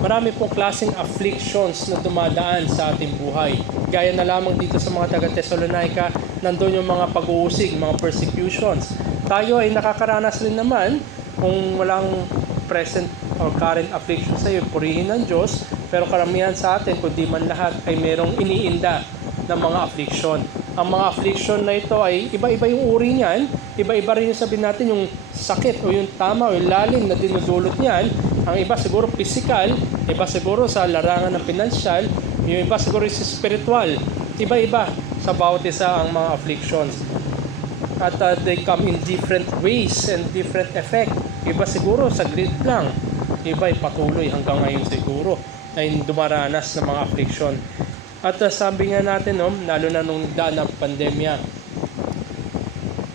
Marami pong klaseng afflictions na dumadaan sa ating buhay. Gaya na lamang dito sa mga taga-Thessalonica, nandun yung mga pag-uusig, mga persecutions. Tayo ay nakakaranas rin naman kung walang present or current affliction sa iyo, purihin ng Diyos. Pero karamihan sa atin, kundi man lahat, ay merong iniinda ng mga affliction. Ang mga affliction na ito ay iba-iba yung uri niyan. Iba-iba rin yung sabihin natin yung sakit o yung tama o yung lalim na dinudulot niyan. Ang iba siguro physical, iba siguro sa larangan ng pinansyal, yung iba siguro sa spiritual. Iba-iba sa bawat isa ang mga afflictions. At they come in different ways and different effect. Iba siguro saglit lang. Iba ay patuloy hanggang ngayon siguro ay dumaranas ng mga affliction. At sabi nga natin, no, lalo na nung daan ng pandemya,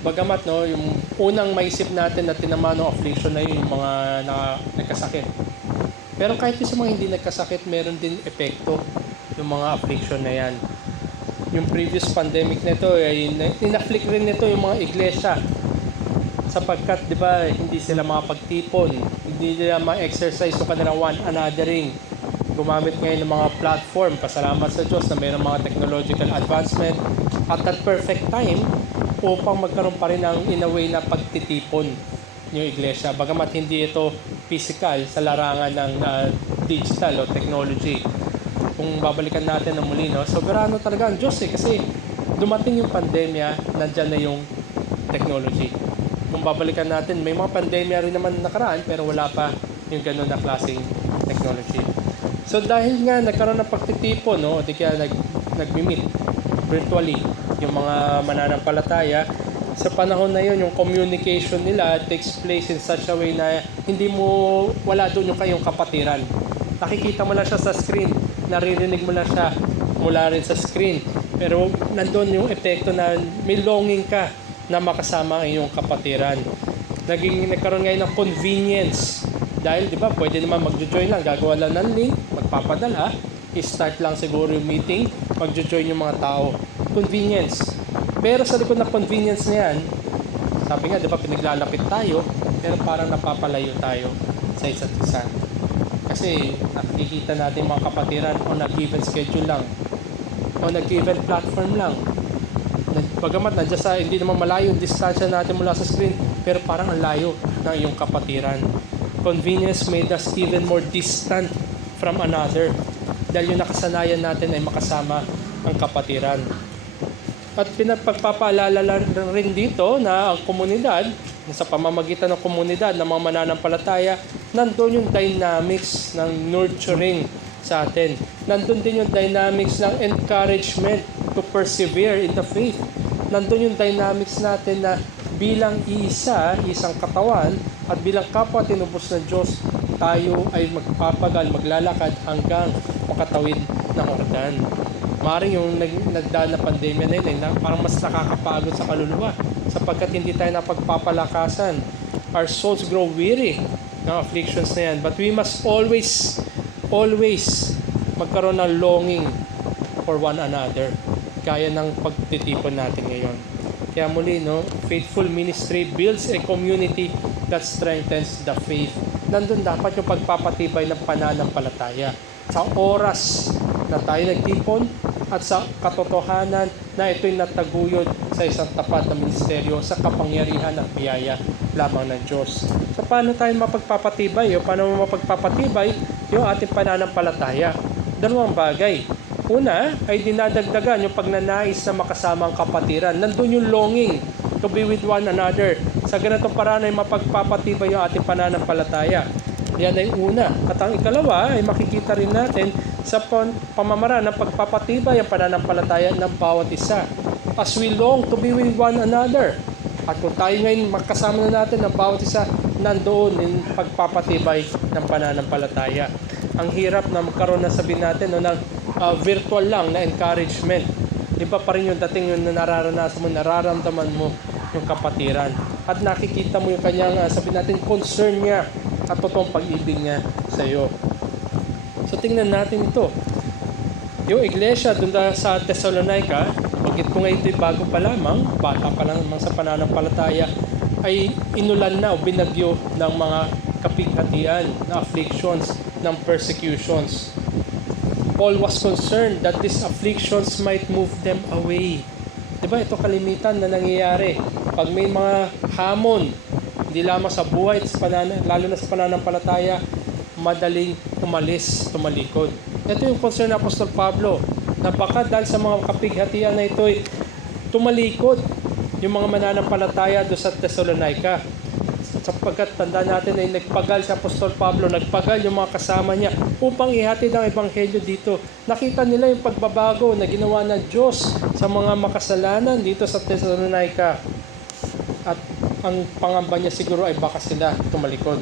bagamat no, yung unang maisip natin na tinamaan ng affliction na yung mga nagkasakit. Pero kahit yung sa mga hindi nagkasakit, meron din epekto yung mga affliction na yan. Yung previous pandemic nito ay in-afflict rin nito yung mga iglesia sapagkat 'di ba hindi sila makapagtipon, hindi nila ma-exercise yung kanilang one anothering. Gumamit ngayon ng mga platform, pasalamat sa Diyos na mayroong mga technological advancement at that perfect time upang magkaroon pa rin ng in a way na pagtitipon yung iglesia. Bagamat hindi ito physical sa larangan ng digital o technology. Kung babalikan natin ng muli, no? Soberano talaga ang Diyos kasi dumating yung pandemya, nandyan na yung technology. Kung babalikan natin, may mga pandemya rin naman nakaraan pero wala pa yung ganun na klaseng technology. So dahil nga nagkaroon ng pagtitipon, no? Di kaya nag-meet virtually yung mga mananampalataya, sa panahon na yun, yung communication nila takes place in such a way na hindi mo, wala doon yung kayong kapatiran. Nakikita mo lang siya sa screen, naririnig mo lang siya mula rin sa screen. Pero nandun yung epekto na may longing ka na makasama ang iyong kapatiran. Nagkaroon ngayon ng convenience. Dahil di ba pwede naman magjo-join lang, gagawa lang ng link, magpapadala, i-start lang siguro yung meeting, magjo-join yung mga tao. Convenience. Pero sa likod ng convenience na yan, sabi nga, di ba, pinaglalapit tayo, pero parang napapalayo tayo sa isa't isa. Kasi nakikita natin mga kapatiran on a given schedule lang, on a given platform lang. Bagamat nandiyan sa, hindi naman malayo yung distansya natin mula sa screen, pero parang ang layo ng iyong kapatiran. Convenience made us even more distant from another dahil yung nakasanayan natin ay makasama ang kapatiran. At pinapagpapaalala rin dito na ang komunidad, sa pamamagitan ng komunidad ng mga mananampalataya, nandun yung dynamics ng nurturing sa atin. Nandun din yung dynamics ng encouragement to persevere in the faith. Nandun yung dynamics natin na bilang isang katawan at bilang kapwa tinubos ng Diyos, tayo ay magpapagal, maglalakad hanggang makatawid ng Ordan. Maring yung nagdaan na pandemya na yun, parang mas nakakapagod sa kaluluwa sapagkat hindi tayo napagpapalakasan. Our souls grow weary ng afflictions na yan. But we must always magkaroon ng longing for one another. Kaya ng pagtitipon natin ngayon. Kaya muli, no, faithful ministry builds a community that strengthens the faith. Nandun dapat yung pagpapatibay ng pananampalataya. Sa oras na tayo nagtipon at sa katotohanan na ito'y nataguyod sa isang tapat na ministeryo sa kapangyarihan at biyaya lamang ng Diyos. So paano tayo mapagpapatibay o paano mapagpapatibay yung ating pananampalataya? Dalawang bagay. Una ay dinadagdagan yung pagnanais na makasama ang kapatiran. Nandun yung longing to be with one another. Sa ganitong paraan ay mapagpapatibay yung ating pananampalataya. Yan ay una. At ang ikalawa ay makikita rin natin sa pamamaraan ng pagpapatibay ang pananampalataya ng bawat isa. As we long to be with one another. At kung tayo ngayon makasama na natin ng bawat isa, nandoon yung pagpapatibay ng pananampalataya. Ang hirap na magkaroon na sabihin natin no, ng virtual lang na encouragement. Iba pa rin yung dating yung nararanasan mo, nararamdaman mo yung kapatiran. At nakikita mo yung kanyang, sabihin natin, concern niya at totoong pag-ibig niya sa iyo. So tingnan natin ito. Yung iglesia doon sa Thessalonica, bagit ko nga ito'y bago pa lamang, bata pa lang sa pananampalataya, ay inulan na o binagyo ng mga kapighatian, na afflictions, ng persecutions. Paul was concerned that these afflictions might move them away. Diba, ito kalimitan na nangyayari. Pag may mga hamon, hindi lamang sa buhay, lalo na sa pananampalataya, madaling tumalikod. Ito yung concern ng Apostol Pablo, na baka dahil sa mga kapighatian na ito'y tumalikod yung mga mananampalataya doon sa Thessalonica. Sapagkat tanda natin ay nagpagal si Apostol Pablo, nagpagal yung mga kasama niya upang ihatid ang ebanghelyo dito. Nakita nila yung pagbabago na ginawa ng Diyos sa mga makasalanan dito sa Thessalonica. At ang pangamba niya siguro ay baka sila tumalikod.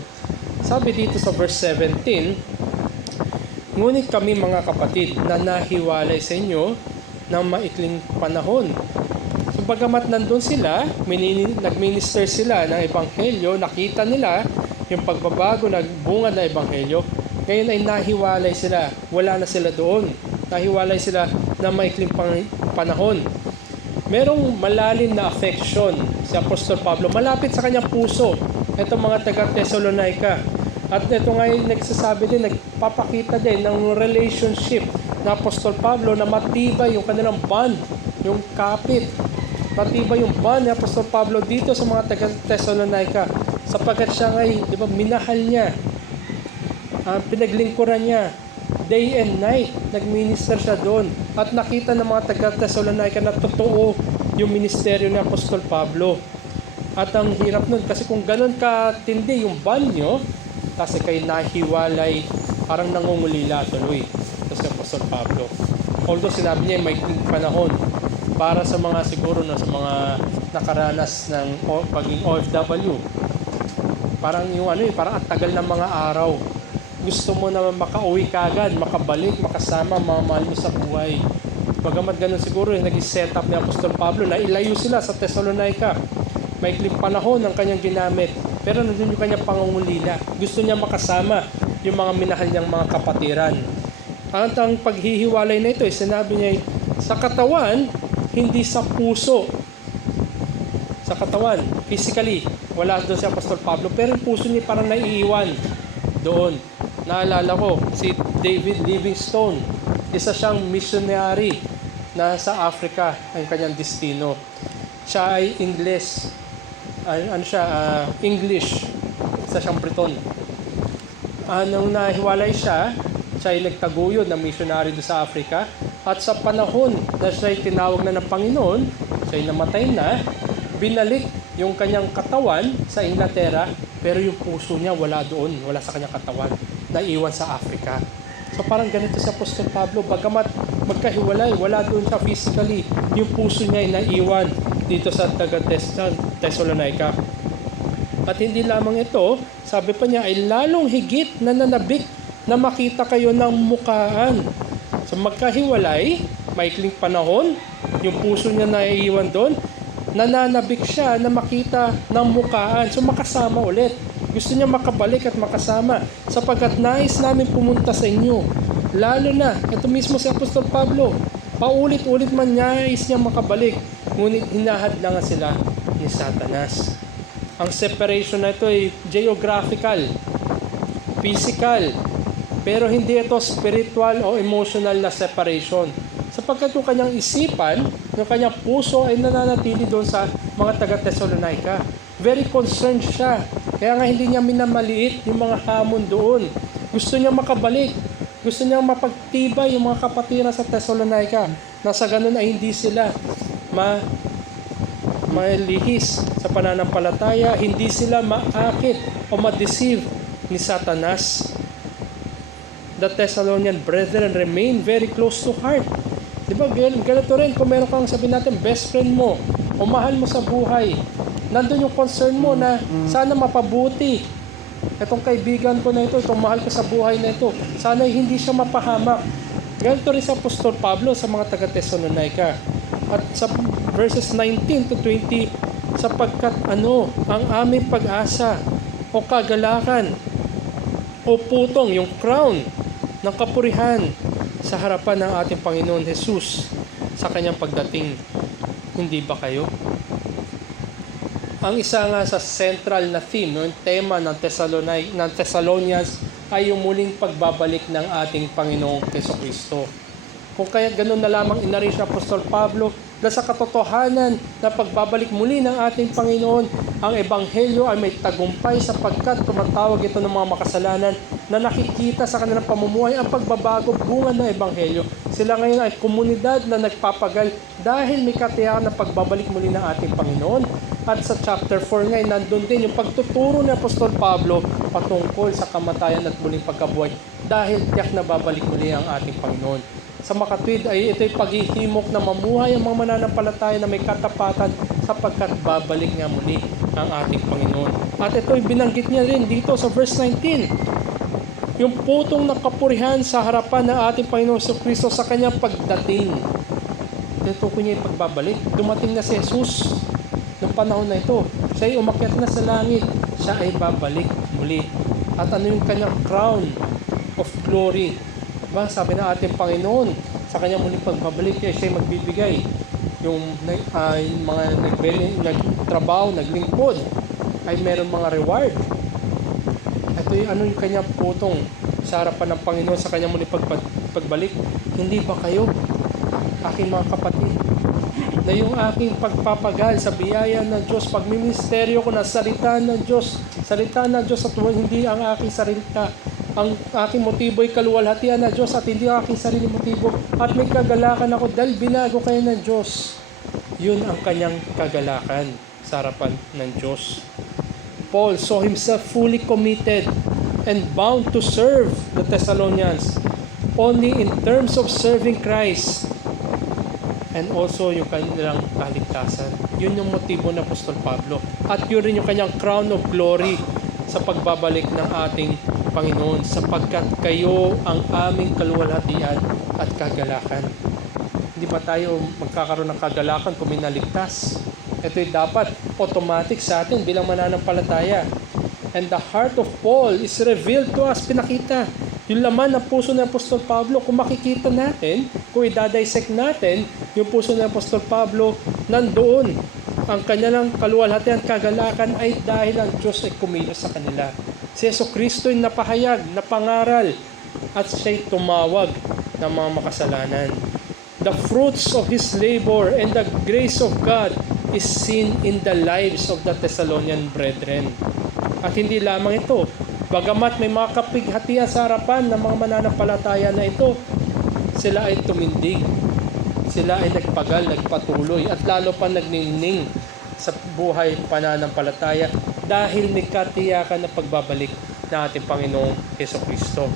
Sabi dito sa verse 17, ngunit kami mga kapatid na nahiwalay sa inyo ng maikling panahon. So bagamat nandun sila, nagminister sila ng ebanghelyo, nakita nila yung pagbabago, nagbunga na ebanghelyo, ngayon ay nahiwalay sila, wala na sila doon. Nahiwalay sila ng maikling panahon. Merong malalim na affection si Apostol Pablo, malapit sa kanyang puso, itong mga taga-Thessalonica. At ito nga yung nagsasabi din, nagpapakita din ng relationship na Apostol Pablo na matibay yung kanilang bond, yung kapit. Matibay yung bond ni Apostol Pablo dito sa mga taga-Thessalonica sapagkat siya ngay, di ba, minahal niya, pinaglingkuran niya, day and night, nagminister siya doon. At nakita ng mga taga-Thessalonica na totoo yung ministeryo ni Apostol Pablo. At ang hirap nun, kasi kung ganun katindi yung bond nyo, kasi kayo nahiwalay, parang nangungulila tuloy. Ito si Apostol Pablo. Although sinabi niya may panahon para sa mga siguro na sa mga nakaranas ng pagiging OFW. Parang yung parang ang tagal ng mga araw. Gusto mo na makauwi kagad, makabalik, makasama mga mahal mo sa buhay. Bagamat ganun siguro yung naging setup ni Apostol Pablo na ilayo sila sa Thessalonica. Maikling panahon ang kanyang ginamit. Pero nandun yung kanyang pangungulila. Gusto niya makasama yung mga minahal niyang mga kapatiran. At ang paghihiwalay na ito, sinabi niya, sa katawan, hindi sa puso. Sa katawan, physically, wala doon si Apostol Pablo. Pero yung puso niya parang naiiwan doon. Naalala ko, si David Livingstone, isa siyang missionary na sa Africa, ang kanyang destino. Siya ay English. English. Isa siyang Briton. Nung nahiwalay siya ay nagtaguyod na missionary doon sa Africa. At sa panahon na siya ay tinawag na ng Panginoon, siya ay namatay na, binalik yung kanyang katawan sa Inglaterra, pero yung puso niya wala doon, wala sa kanyang katawan, naiwan sa Africa. So parang ganito si Apostol Pablo, bagamat magkahiwalay, wala doon siya physically, yung puso niya ay naiwan dito sa taga-Thessalonica. At hindi lamang ito, sabi pa niya ay lalong higit na nanabik na makita kayo ng mukaan. So magkahiwalay, maikling panahon, yung puso niya naiiwan doon, nananabik siya na makita ng mukaan. So makasama ulit. Gusto niya makabalik at makasama sapagkat nais namin pumunta sa inyo. Lalo na, ito mismo si Apostol Pablo, paulit-ulit man nais niya makabalik, ngunit hinahadlangan sila ni Satanas. Ang separation na ito ay geographical, physical, pero hindi ito spiritual o emotional na separation. Sapagkat yung kanyang isipan, yung kanyang puso ay nananatili doon sa mga taga-Thessalonica. Very concerned siya. Kaya nga hindi niya minamaliit yung mga hamon doon. Gusto niya makabalik. Gusto niya mapagtibay yung mga kapatiran sa Thessalonica. Na sa ganun ay hindi sila malihis sa pananampalataya, hindi sila maakit o ma-deceive ni Satanas. The Thessalonian brethren remain very close to heart. Diba, ganito rin kung meron kang sabihin natin, best friend mo o mahal mo sa buhay, nandun yung concern mo na sana mapabuti itong kaibigan ko na ito, itong mahal ko sa buhay na ito, sana hindi siya mapahamak. Ganito rin sa Apostol Pablo sa mga taga-Thessalonica. At sa verses 19 to 20, sapagkat ang aming pag-asa o kagalakan o putong, yung crown ng kapurihan sa harapan ng ating Panginoon Jesus sa kanyang pagdating. Hindi ba kayo? Ang isa nga sa central na theme, yung tema ng Thessalonians ay yung muling pagbabalik ng ating Panginoong Jesucristo. Kung kaya ganun na lamang inaris ng Apostol Pablo na sa katotohanan na pagbabalik muli ng ating Panginoon, ang Ebanghelyo ay may tagumpay sapagkat tumatawag ito ng mga makasalanan na nakikita sa kanilang pamumuhay ang pagbabago bunga ng Ebanghelyo. Sila ngayon ay komunidad na nagpapagal dahil may katiyakan na pagbabalik muli ng ating Panginoon. At sa chapter 4 ngayon, nandun din yung pagtuturo ni Apostol Pablo patungkol sa kamatayan at muling pagkabuhay dahil tiyak na babalik muli ang ating Panginoon. Sa makatwid ay ito'y paghihimok na mamuhay ang mga mananampalataya na may katapatan sapagkat babalik nga muli ang ating Panginoon. At ito'y binanggit niya rin dito sa verse 19. Yung putong nakapurihan sa harapan ng ating Panginoon sa Kristo sa kanyang pagdating. Ito ko niya pagbabalik. Dumating na si Jesus noong panahon na ito. Siya ay umakyat na sa langit. Siya ay babalik muli. At ano yung kanyang crown of glory? Diba? Sabi ng ating Panginoon, sa kanyang muling pagbabalik, siya ay magbibigay. Yung mga nagtrabaho, naglingkod, ay meron mga reward. Ito yung kanyang putong sa harapan ng Panginoon sa kanyang muling pagbalik. Hindi ba kayo, aking mga kapatid, na yung aking pagpapagal sa biyaya ng Diyos, pagministeryo ko na salita ng Diyos at hindi ang aking salita. Ang aking motibo ay kaluwalhatian na Diyos at hindi ang aking sarili motibo. At may kagalakan ako dahil binago kayo ng Diyos. Yun ang kanyang kagalakan sa harapan ng Diyos. Paul saw himself fully committed and bound to serve the Thessalonians only in terms of serving Christ and also yung kanilang kaligtasan. Yun yung motibo ng Apostol Pablo. At yun rin yung kanyang crown of glory sa pagbabalik ng ating Panginoon sapagkat kayo ang aming kaluwalhatian at kagalakan. Hindi ba tayo magkakaroon ng kagalakan kung minaligtas? Ito'y dapat automatic sa atin bilang mananampalataya. And the heart of Paul is revealed to us, pinakita. Yung laman ng puso ng Apostol Pablo, kung makikita natin, kung idadissect natin, yung puso ng Apostol Pablo, nandoon. Ang kanilang kaluwalhatian, kagalakan ay dahil ang Diyos ay kumilos sa kanila. Si Jesucristo ay napahayag, napangaral, at siya'y tumawag ng mga makasalanan. The fruits of His labor and the grace of God is seen in the lives of the Thessalonian brethren. At hindi lamang ito, bagamat may mga kapighatian sa harapan ng mga mananampalataya na ito, sila ay tumindig, sila ay nagpagal, nagpatuloy, at lalo pa nagningning sa buhay pananampalataya dahil may katiyakan na pagbabalik na ating Panginoong Jesucristo.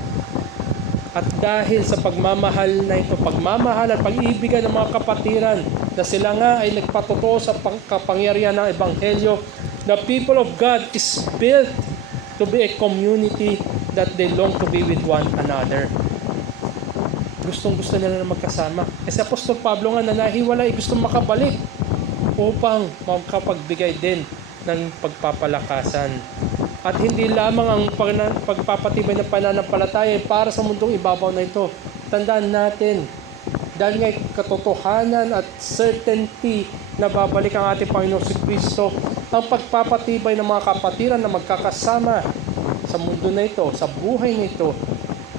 At dahil sa pagmamahal na ito, pagmamahal at pag-ibigan ng mga kapatiran na sila nga ay nagpatotoo sa kapangyarihan ng Ebanghelyo, the people of God is built to be a community that they long to be with one another. Gustong-gusto nila na magkasama. Kasi Apostol Pablo nga na nahiwalay, gustong makabalik upang makapagbigay din ng pagpapalakasan. At hindi lamang ang pagpapatibay ng pananampalataya para sa mundong ibabaw na ito. Tandaan natin, dahil ngay katotohanan at certainty na babalik ang ating Panginoon si Kristo, ang pagpapatibay ng mga kapatiran na magkakasama sa mundo na ito, sa buhay na ito,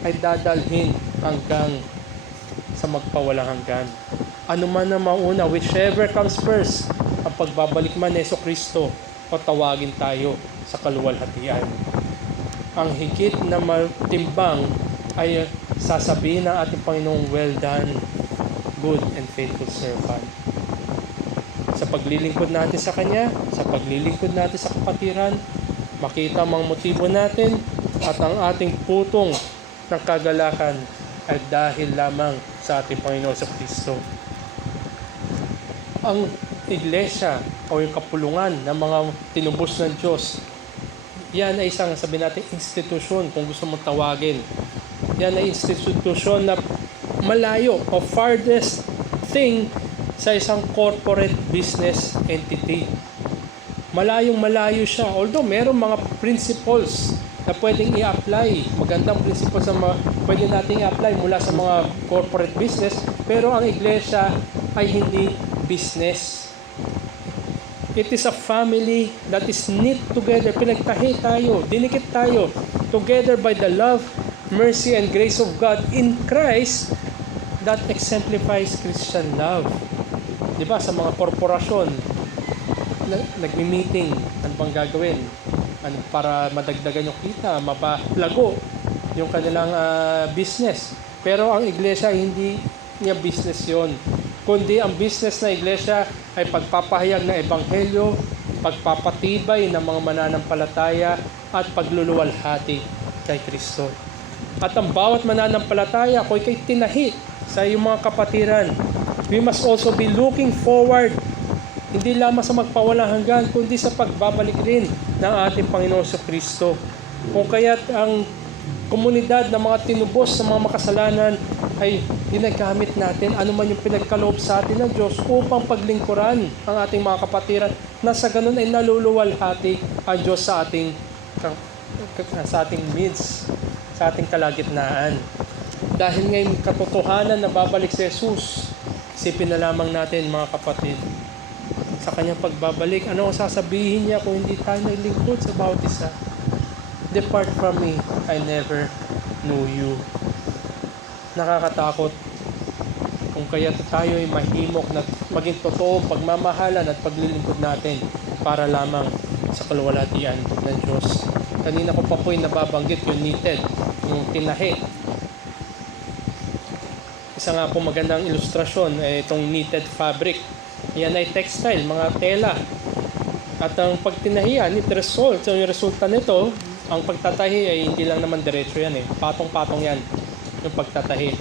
ay dadalhin hanggang sa magpawalang hanggan. Ano man ang mauna, whichever comes first, ang pagbabalik man ni Jesucristo o tawagin tayo sa kaluwalhatian. Ang higit na matimbang ay sasabihin ng ating Panginoong, well done, good and faithful servant. Sa paglilingkod natin sa Kanya, sa paglilingkod natin sa kapatiran, makita ang mga motibo natin at ang ating putong ng kagalakan ay dahil lamang sa ating Panginoon sa Kristo. Ang iglesia o yung kapulungan ng mga tinubos ng Diyos, yan ay isang, sabi natin, institusyon kung gusto mong tawagin. Yan ay institusyon na malayo o farthest thing sa isang corporate business entity. Malayo siya. Although meron mga principles na pwedeng i-apply. Magandang principles na pwede nating i-apply mula sa mga corporate business. Pero ang iglesia ay hindi business. It is a family that is knit together. Pinagtahi tayo, dinikit tayo together by the love, mercy, and grace of God in Christ that exemplifies Christian love. Diba sa mga korporasyon, nagmi-meeting, ano bang gagawin? Para madagdagan yung kita, mapalago yung kanilang business. Pero ang iglesia, hindi niya business yon, kundi ang business na iglesia ay pagpapahayag ng ebanghelyo, pagpapatibay ng mga mananampalataya at pagluluwalhati kay Kristo. At ang bawat mananampalataya kung ikay tinahi sa iyong mga kapatiran, we must also be looking forward hindi lamang sa magpawalang hanggan, kundi sa pagbabalik rin ng ating Panginoon sa Kristo. Kung kaya't ang komunidad ng mga tinubos sa mga makasalanan ay ginagamit natin ano man yung pinagkaloob sa atin ng Diyos upang paglingkuran ang ating mga kapatiran na sa ganun ay naluluwalhati ang Diyos sa ating midst, sa ating kalagitnaan. Dahil ngayon katotohanan na babalik si Jesus, isipin na lamang natin mga kapatid, sa kanyang pagbabalik, ano ang sasabihin niya kung hindi tayo naglingkod sa bawat isa? Depart from me, I never knew you. Nakakatakot kung kaya tayo ay mahimok na maging totoo pagmamahalan at paglilingkod natin para lamang sa kaluwalhatian ng Diyos. Kanina ko pa po yung nababanggit yung knitted, yung tinahi. Isa nga po magandang ilustrasyon ay itong knitted fabric. Yan ay textile, mga tela. At ang pagtinahiyan, yung resulta nito, ang pagtatahi ay hindi lang naman diretso yan eh. Patong-patong yan yung pagtatahi.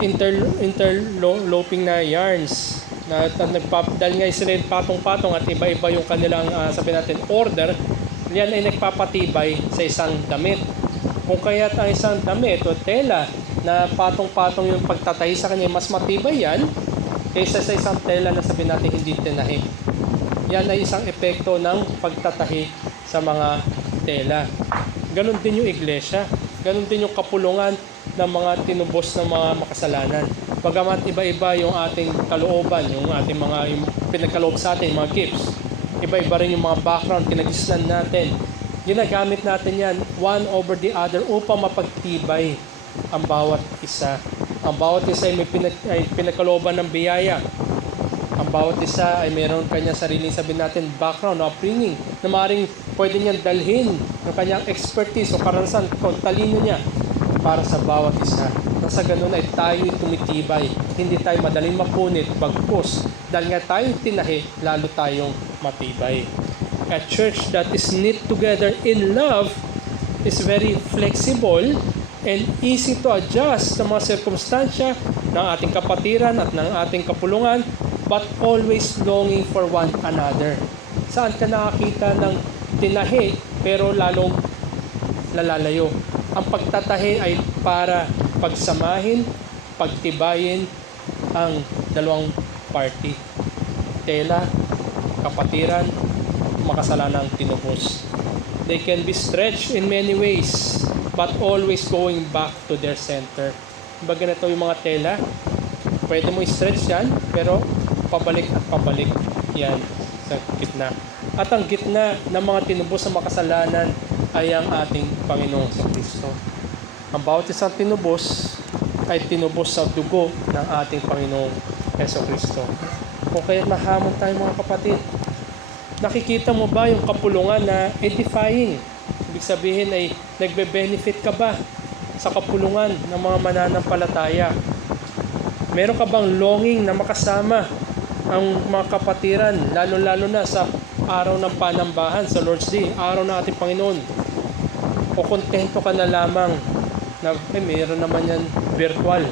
Interloping na yarns na dahil nga sila patong-patong at iba-iba yung kanilang sabihin natin order, yan ay nagpapatibay sa isang damit. Kung kaya't ang isang damit o tela na patong-patong yung pagtatahi sa kanya, mas matibay yan kaysa sa isang tela na sabihin natin hindi tinahi. Yan ay isang epekto ng pagtatahi sa mga tela. Ganon din yung iglesia. Ganon din yung kapulungan ng mga tinubos ng mga makasalanan. Bagamat iba-iba yung ating kalooban, yung ating mga yung pinagkaloob sa atin, mga gifts. Iba-iba rin yung mga background, kinagisnan natin. Ginagamit natin yan one over the other upang mapagtibay ang bawat isa. Ang bawat isa ay may pinagkalooban ng biyaya. Ang bawat isa ay mayroon kanyang sariling sabihin natin background o upbringing na maaaring pwede niyang dalhin ng kanyang expertise o karanasan o talino niya para sa bawat isa. Nang sa ganun ay tayo'y tumitibay. Hindi tayo madaling mapunit, bagkus. Dahil nga tayo tinahi, lalo tayong matibay. A church that is knit together in love is very flexible and easy to adjust sa mga sirkumstansya ng ating kapatiran at ng ating kapulungan, but always longing for one another. Saan ka nakakita ng tinahi pero lalong lalalayo? Ang pagtatahi ay para pagsamahin, pagtibayin ang dalawang party. Tela, kapatiran, makasalanang tinubos. They can be stretched in many ways, but always going back to their center. Baga na ito yung mga tela, pwede mo i-stretch yan, pero pabalik at pabalik yan sa gitna. At ang gitna ng mga tinubos sa makasalanan ay ang ating Panginoon sa Kristo. Ang bawat isang tinubos ay tinubos sa dugo ng ating Panginoong Heso Kristo. Kung kaya mahamon tayo mga kapatid, nakikita mo ba yung kapulungan na edifying? Ibig sabihin ay nagbe-benefit ka ba sa kapulungan ng mga mananampalataya? Meron ka bang longing na makasama ang mga kapatiran, lalo-lalo na sa araw ng panambahan, sa Lord's Day, araw ng ating Panginoon? O kontento ka na lamang na meron naman yan virtual.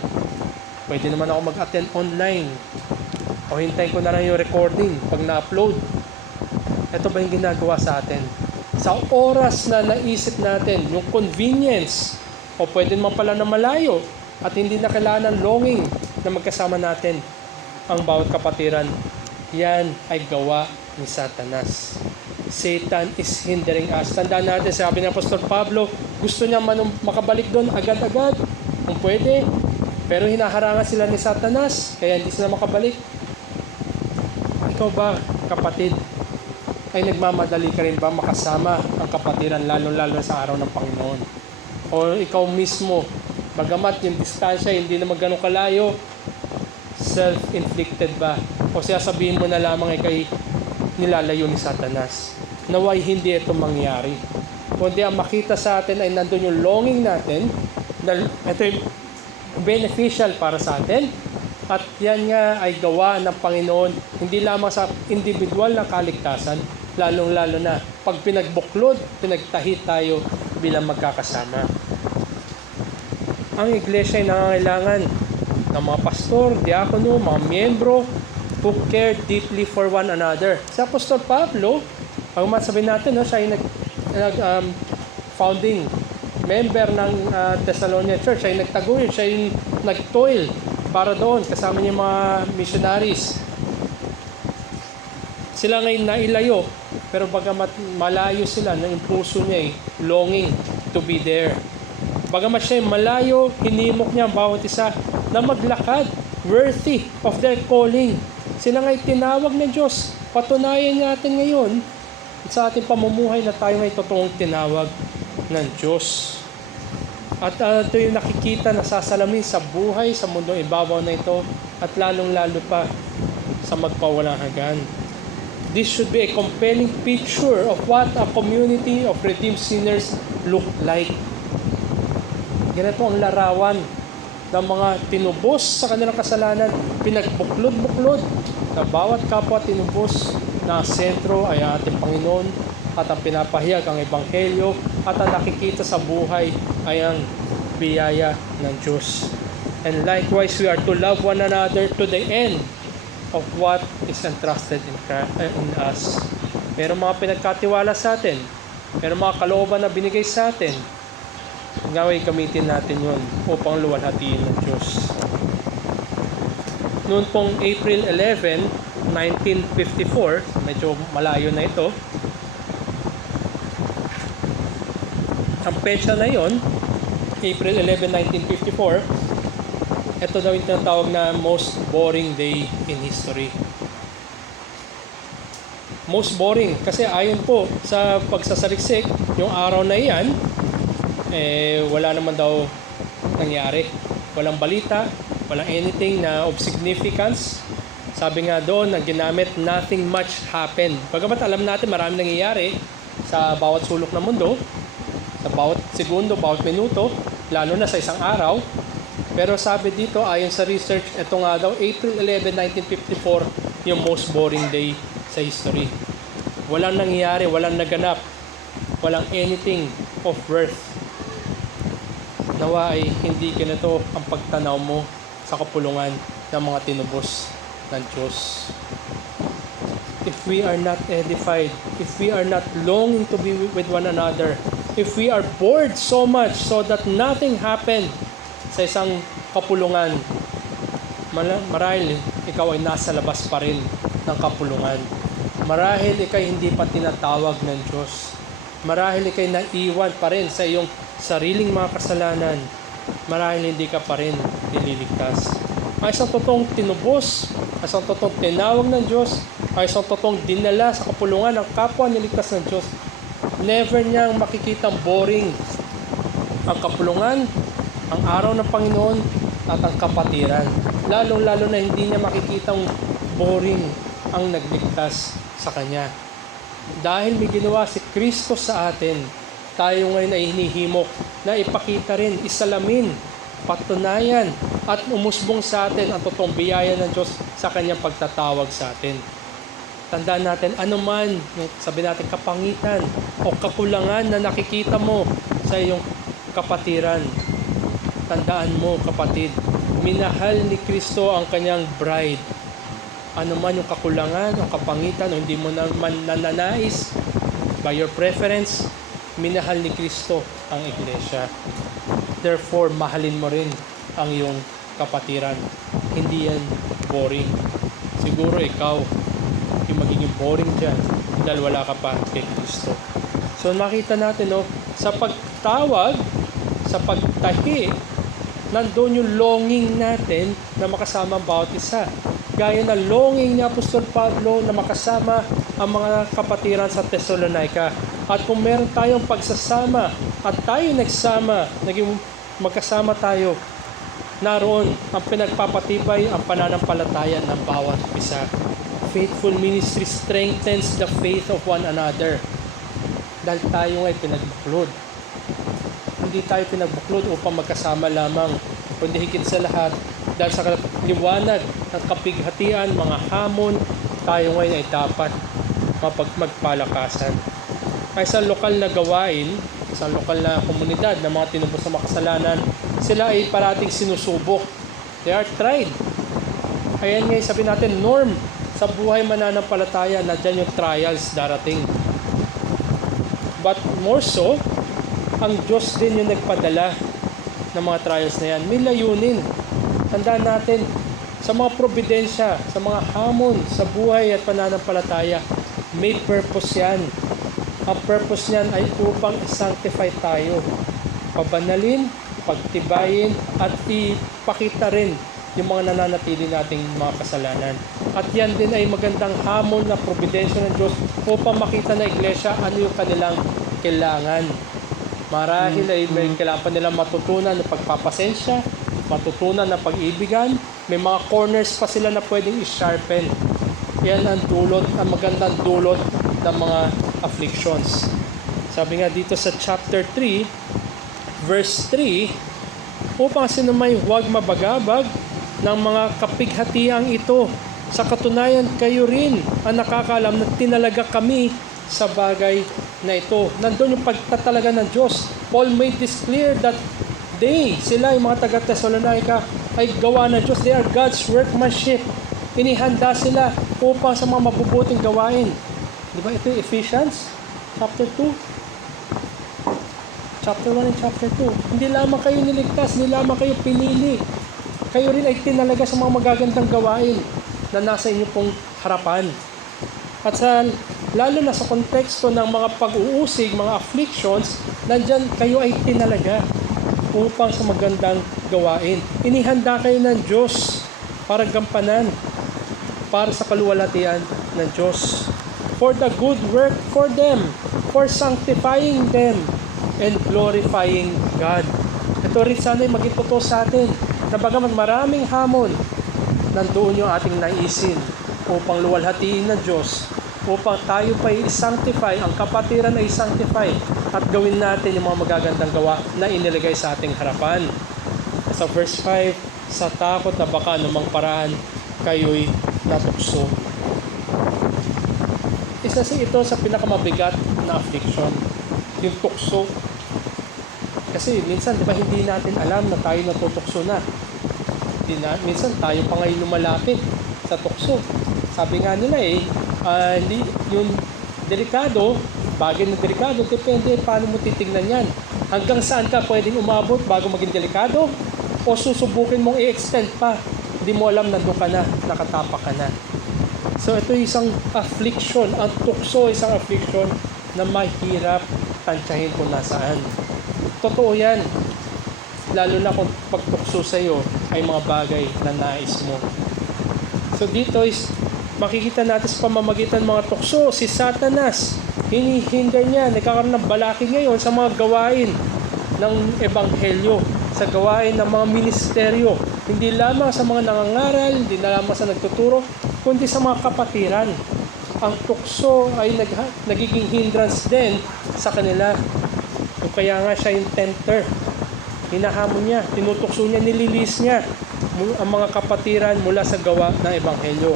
Pwede naman ako mag-attend online. O hintayin ko na lang yung recording pag na-upload. Ito ba yung ginagawa sa atin? Sa oras na naisip natin, yung convenience, o pwede naman pala na malayo, at hindi na kailangan ng longing na magkasama natin ang bawat kapatiran. Yan ay gawa ni Satanas. Satan is hindering us. Tandaan natin, sabi ng Apostol Pablo, gusto niya makabalik doon agad-agad, kung pwede. Pero hinaharangan sila ni Satanas, kaya hindi sila makabalik. Ikaw ba, kapatid, ay nagmamadali ka rin ba makasama ang kapatiran, lalo-lalo sa araw ng Panginoon? O ikaw mismo, bagamat yung distansya hindi naman ganun kalayo, self-inflicted ba? O siya sabihin mo na lamang ay kay nilalayo ni Satanas. Naway hindi ito mangyari. Kundi ang makita sa atin ay nandun yung longing natin, na ito yung beneficial para sa atin, at yan nga ay gawa ng Panginoon, hindi lamang sa individual na kaligtasan, lalong-lalo na pag pinagbuklod, pinagtahi tayo bilang magkakasama. Ang iglesia ay nangangailangan ng mga pastor, diakono, mga miyembro who care deeply for one another. Si Apostol Pablo, ang masabi natin, siya ay founding member ng Thessalonian Church, siya ay nagtaguyod, siya ay nagtoil para doon, kasama niya mga missionaries. Sila ngayon nailayo, pero bagamat malayo sila, na puso niya ay longing to be there. Bagamat siya ay malayo, hinimok niya ang bawat isa na maglakad, worthy of their calling. Sila nga'y tinawag ng Diyos. Patunayan natin ngayon sa ating pamumuhay na tayo nga'y totoong tinawag ng Diyos. At ito yung nakikita na sasalamin sa buhay, sa mundong ibabaw na ito, at lalong-lalo pa sa magpawalang hanggan. This should be a compelling picture of what a community of redeemed sinners look like. Ganito ang larawan ng mga tinubos sa kanilang kasalanan, pinagbuklod-buklod na bawat kapwa tinubos na sentro ay ating Panginoon, at ang pinapahayag ang Ebanghelyo, at ang nakikita sa buhay ay ang biyaya ng Diyos. And likewise, we are to love one another to the end of what is entrusted in us. Merong mga pinagkatiwala sa atin, merong mga kalooban na binigay sa atin, ngaway gamitin natin yun upang luwalhatiin ng Diyos. Noon pong April 11, 1954, medyo malayo na ito, ang petsa na yon, April 11, 1954, ito daw yung tinatawag na most boring day in history. Most boring kasi ayon po sa pagsasaliksik, yung araw na iyan, wala naman daw nangyari. Walang balita, walang anything na of significance. Sabi nga doon, ang ginamit, nothing much happened. Bagamat alam natin marami nangyayari sa bawat sulok ng mundo, sa bawat segundo, bawat minuto, lalo na sa isang araw. Pero sabi dito, ayon sa research, ito nga daw, April 11, 1954, yung most boring day sa history. Walang nangyayari, walang naganap, walang anything of worth. Nawa ay hindi ganito ang pagtanaw mo sa kapulungan ng mga tinubos ng Diyos. If we are not edified, if we are not longing to be with one another, if we are bored so much so that nothing happened sa isang kapulungan, marahil ikaw ay nasa labas pa rin ng kapulungan. Marahil ikay hindi pa tinatawag ng Diyos. Marahil ikay naiwan pa rin sa iyong sariling mga kasalanan. Marahil hindi ka pa rin nililigtas. Ay isang totoong tinubos, ay isang totoong tinawag ng Diyos, ay isang totoong dinala sa kapulungan ng kapwa niligtas ng Diyos. Never niyang makikitang boring ang kapulungan, ang araw ng Panginoon, at ang kapatiran. Lalong-lalo na hindi niya makikitang boring ang nagligtas sa Kanya. Dahil may ginawa si Kristo sa atin, tayo ngayon ay hinihimok na ipakita rin, isalamin, patunayan, at umusbong sa atin ang totoong biyaya ng Diyos sa Kanyang pagtatawag sa atin. Tandaan natin, anuman yung sabi natin kapangitan o kakulangan na nakikita mo sa iyong kapatiran, tandaan mo, kapatid, minahal ni Kristo ang Kanyang bride. Anuman yung kakulangan o kapangitan o hindi mo naman nananais, by your preference, minahal ni Kristo ang iglesia. Therefore, mahalin mo rin ang iyong kapatiran. Hindi yan boring. Siguro ikaw yung magiging boring dyan dahil wala ka pa kay Kristo. So makita natin, sa pagtawag, sa pagtahi, nandoon yung longing natin na makasama ang bawat isa. Gaya na longing ni Apostol Pablo na makasama ang mga kapatiran sa Thessalonica. At kung meron tayong pagsasama at tayo nagsama, naging magkasama tayo, naroon ang pinagpapatibay ang pananampalataya ng bawat isa. Faithful ministry strengthens the faith of one another. Dahil tayo ay pinagbuklod. Hindi tayo pinagbuklod upang magkasama lamang, kundi higit sa lahat, dahil sa liwanag ng kapighatian, mga hamon, tayo ngayon ay dapat magpalakasan. Ay sa lokal na gawain, sa lokal na komunidad ng mga tinubos sa makasalanan, sila ay parating sinusubok. They are tried. Ayan nga sabi natin, norm sa buhay mananampalataya na dyan yung trials darating. But more so, ang Diyos din yung nagpadala ng mga trials na yan. May layunin. Tandaan natin, sa mga probidensya, sa mga hamon, sa buhay at pananampalataya, may purpose yan. Ang purpose niyan ay upang sanctify tayo. Pabanalin, pagtibayin, at ipakita rin yung mga nananatili nating mga kasalanan. At yan din ay magandang hamon na probidensya ng Diyos upang makita na iglesia ano yung kanilang kailangan. Marahil ay may kailangan pa nilang matutunan ng pagpapasensya, matutunan ng pag-ibigan, may mga corners pa sila na pwedeng i-sharpen. Yan ang dulot, ang magandang dulot ng mga afflictions. Sabi nga dito sa chapter 3, verse 3, upang sinumay huwag mabagabag ng mga kapighatiang ito. Sa katunayan kayo rin ang nakakaalam na tinalaga kami sa bagay na ito. Nandun yung pagtatalaga ng Diyos. Paul made this clear that sila yung mga taga-Thessalonica ay gawa ng Diyos. They are God's workmanship. Inihanda sila upang sa mga mabubuting gawain. Di ba ito yung Ephesians chapter 2? Chapter 1 and chapter 2. Hindi lamang kayo niligtas, hindi lamang kayo pinili. Kayo rin ay tinalaga sa mga magagandang gawain na nasa inyo pong harapan. At lalo na sa konteksto ng mga pag-uusig, mga afflictions, nandyan kayo ay tinalaga upang sa magandang gawain. Inihanda kayo ng Diyos para gampanan, para sa kaluwalhatian ng Diyos. For the good work for them, for sanctifying them, and glorifying God. Ito rin sana'y maging totoo sa atin, na bagaman maraming hamon, nandoon yung ating naisin upang luwalhatiin ng Diyos, upang tayo pa i-sanctify, ang kapatiran ay i-sanctify, at gawin natin yung mga magagandang gawa na inilagay sa ating harapan. Sa verse 5, sa takot na baka anumang paraan, kayo'y natukso. Isa ito sa pinakamabigat na affliction, yung tukso. Kasi minsan, di ba, hindi natin alam na tayo natutukso na. Minsan, tayo pa ngayon lumalapit sa tukso. Sabi nga nila yung delikado, bagay na delikado, depende paano mo titignan yan. Hanggang saan ka pwedeng umabot bago maging delikado? O susubukin mong i-extend pa? Hindi mo alam na doon ka na, nakatapak ka na. So ito isang affliction. Ang tukso isang affliction na mahirap tansyahin kung nasaan. Totoo yan. Lalo na kung pagtukso sa iyo ay mga bagay na nais mo. So dito is makikita natin sa pamamagitan mga tukso, si Satanas, hinihinder niya, nagkakaroon ng balaki ngayon sa mga gawain ng Ebanghelyo, sa gawain ng mga ministeryo. Hindi lamang sa mga nangangaral, hindi lamang sa nagtuturo, kundi sa mga kapatiran. Ang tukso ay nagiging hindrance din sa kanila. Kaya nga siya yung tempter. Hinahamon niya, tinutukso niya, nililis niya ang mga kapatiran mula sa gawa ng Ebanghelyo.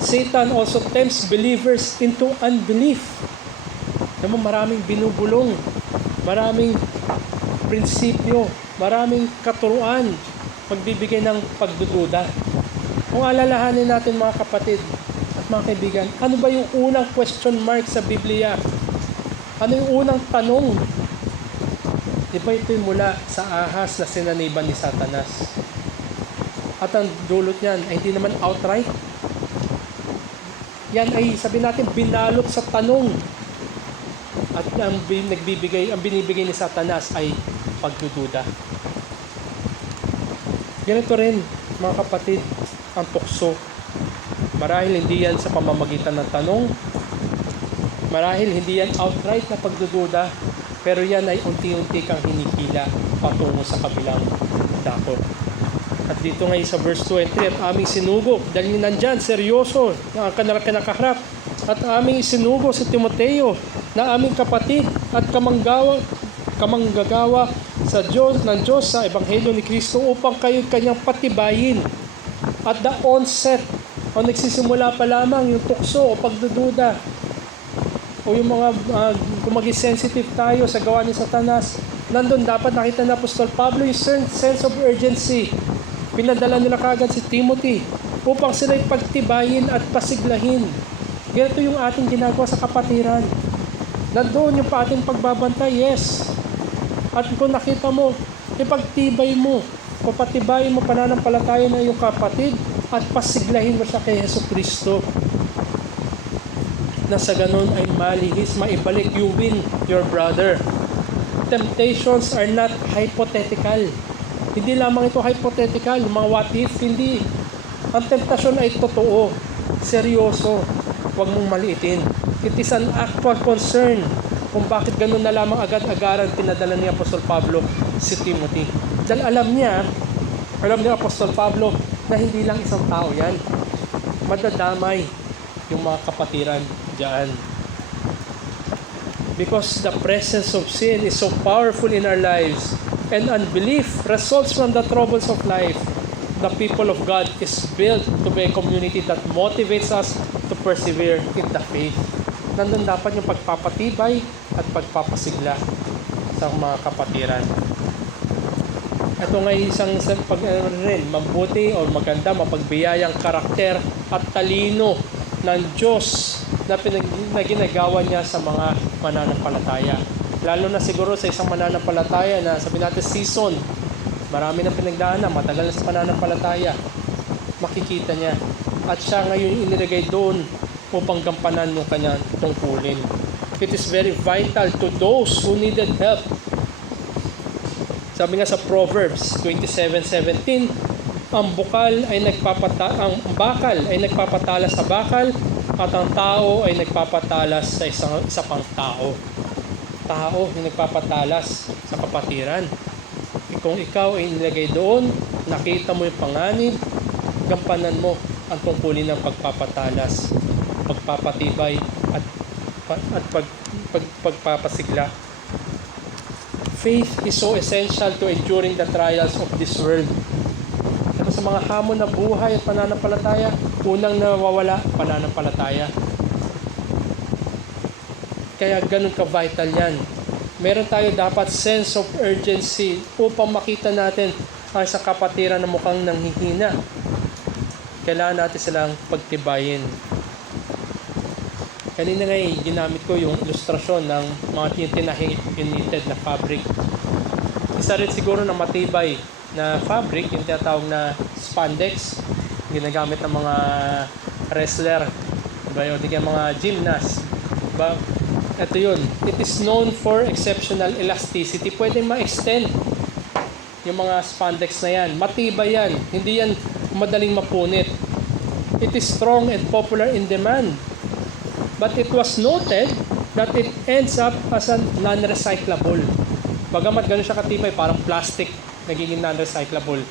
Satan also tempts believers into unbelief. Naman maraming binubulong, maraming prinsipyo, maraming katuruan, magbibigay ng pagdududa. Kung alalahanin natin mga kapatid at mga kaibigan, ano ba yung unang question mark sa Biblia? Ano yung unang tanong Di ba ito'y mula sa ahas na sinaniban ni Satanas? At ang dulot niyan ay hindi naman outright. Yan ay, sabi natin, binalot sa tanong. At ang binibigay ni Satanas ay pagdududa. Ganito rin, mga kapatid, ang tukso. Marahil hindi yan sa pamamagitan ng tanong. Marahil hindi yan outright na pagdududa. Pero yan ay unti-unti kang hinikila patungo sa kabilang dako. At dito ngayon sa verse 2 and 3, at aming sinugo, dahil nandyan, seryoso, na ang kinakaharap, at aming isinugo si Timoteo, na aming kapatid at kamanggagawa sa Diyos, ng Diyos sa Ebanghelyo ni Kristo upang kayo kanyang patibayin. At the onset, o nagsisimula pa lamang yung tukso o pagdududa, o yung mga kung maging sensitive tayo sa gawa ni Satanas, nandun dapat nakita na Apostol Pablo yung sense of urgency. Pinadala nila kagad si Timothy upang sila'y pagtibayin at pasiglahin. Ganito yung ating ginagawa sa kapatiran. Nandun yung ating pagbabantay, yes. At kung nakita mo, ipagtibay mo, papatibayin mo pananampalataya ng iyong kapatid at pasiglahin mo siya kay Yesu Kristo. Na sa ganun ay malihis, maibalik, you win your brother. Temptations are not hypothetical. Hindi lamang ito hypothetical, mga what if, hindi. Ang temptasyon ay totoo, seryoso, huwag mong maliitin. It is an actual concern kung bakit ganun na lamang agad-agaran pinadala ni Apostol Pablo si Timothy. Dahil alam ni Apostol Pablo na hindi lang isang tao yan. Madadamay yung mga kapatiran diyan. Because the presence of sin is so powerful in our lives and unbelief results from the troubles of life. The people of God is built to be a community that motivates us to persevere in the faith. Nandun dapat yung pagpapatibay at pagpapasigla sa mga kapatiran. Ito nga isang mabuti o maganda, mapagbiyayang karakter at talino ng Diyos na ginagawa niya sa mga mananampalataya. Lalo na siguro sa isang mananampalataya na sabi natin season, marami na pinagdaanan, matagal na sa pananampalataya, makikita niya. At siya ngayon inilagay doon upang gampanan yung kanyang tungkulin. It is very vital to those who needed help. Sabi nga sa Proverbs 27:17, ang bakal ay nagpapatalas sa bakal at ang tao ay nagpapatalas sa isa pang tao. Tao yung nagpapatalas sa kapatiran. Kung ikaw ay nilagay doon, nakita mo yung panganib, gampanan mo ang tungkulin ng pagpapatalas, pagpapatibay at pagpapasigla. Faith is so essential to enduring the trials of this world. Pero sa mga hamon na buhay at pananampalataya, unang nawawala, pananampalataya. Kaya ganun ka-vital yan. Meron tayo dapat sense of urgency upang makita natin ang sa kapatiran na mukhang nanghihina. Kailangan natin silang pagtibayin. Kanina nga ginamit ko yung ilustrasyon ng mga tinahinited na fabric. Isa rin siguro na matibay na fabric, yung tinatawag na spandex, ginagamit ng mga wrestler, diba? O di kaya mga gymnast. Diba? Ito yun. It is known for exceptional elasticity. Pwede ma-extend yung mga spandex na yan. Matibay yan. Hindi yan madaling mapunit. It is strong and popular in demand. But it was noted that it ends up as a non-recyclable. Bagamat gano'n siya katibay, parang plastic, nagiging non-recyclable.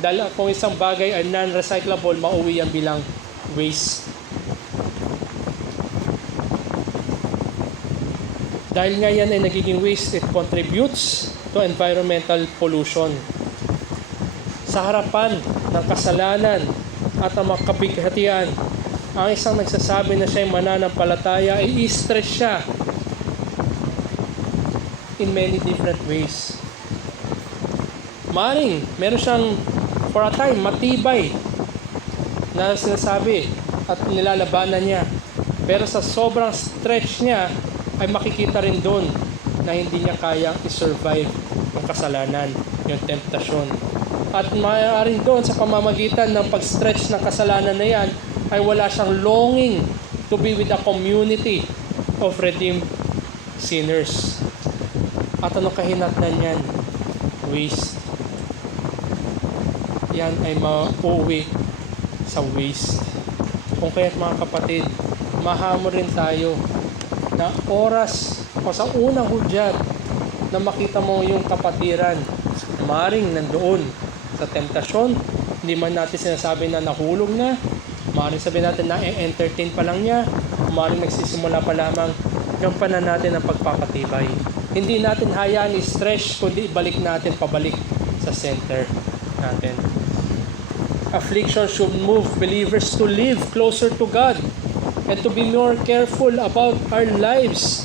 Dahil kung isang bagay ay non-recyclable, mauwi yan bilang waste. Dahil nga yan ay nagiging waste, it contributes to environmental pollution. Sa harapan ng kasalanan at ang makabighatian, ang isang nagsasabi na siya ay mananampalataya ay i-stress siya in many different ways. Maring, meron siyang for a time matibay na sinasabi at nilalabanan niya. Pero sa sobrang stretch niya ay makikita rin doon na hindi niya kayang i-survive ang kasalanan, yung temptasyon. At maaaring doon sa pamamagitan ng pag-stretch ng kasalanan na yan, ay wala siyang longing to be with a community of redeemed sinners. At anong kahinatnan yan? Waste. Yan ay mauwi sa waste. Kung kaya't mga kapatid, mahamon rin tayo na oras o sa unang hudyat na makita mo yung kapatiran, maring nandoon sa temptasyon, hindi man natin sinasabi na nahulog na, maring sabihin natin na entertain pa lang niya, maring nagsisimula pa lamang, gampanan natin ang pagpapatibay. Hindi natin hayaan i-stretch, kundi ibalik natin pabalik sa center natin. Affliction should move believers to live closer to God and to be more careful about our lives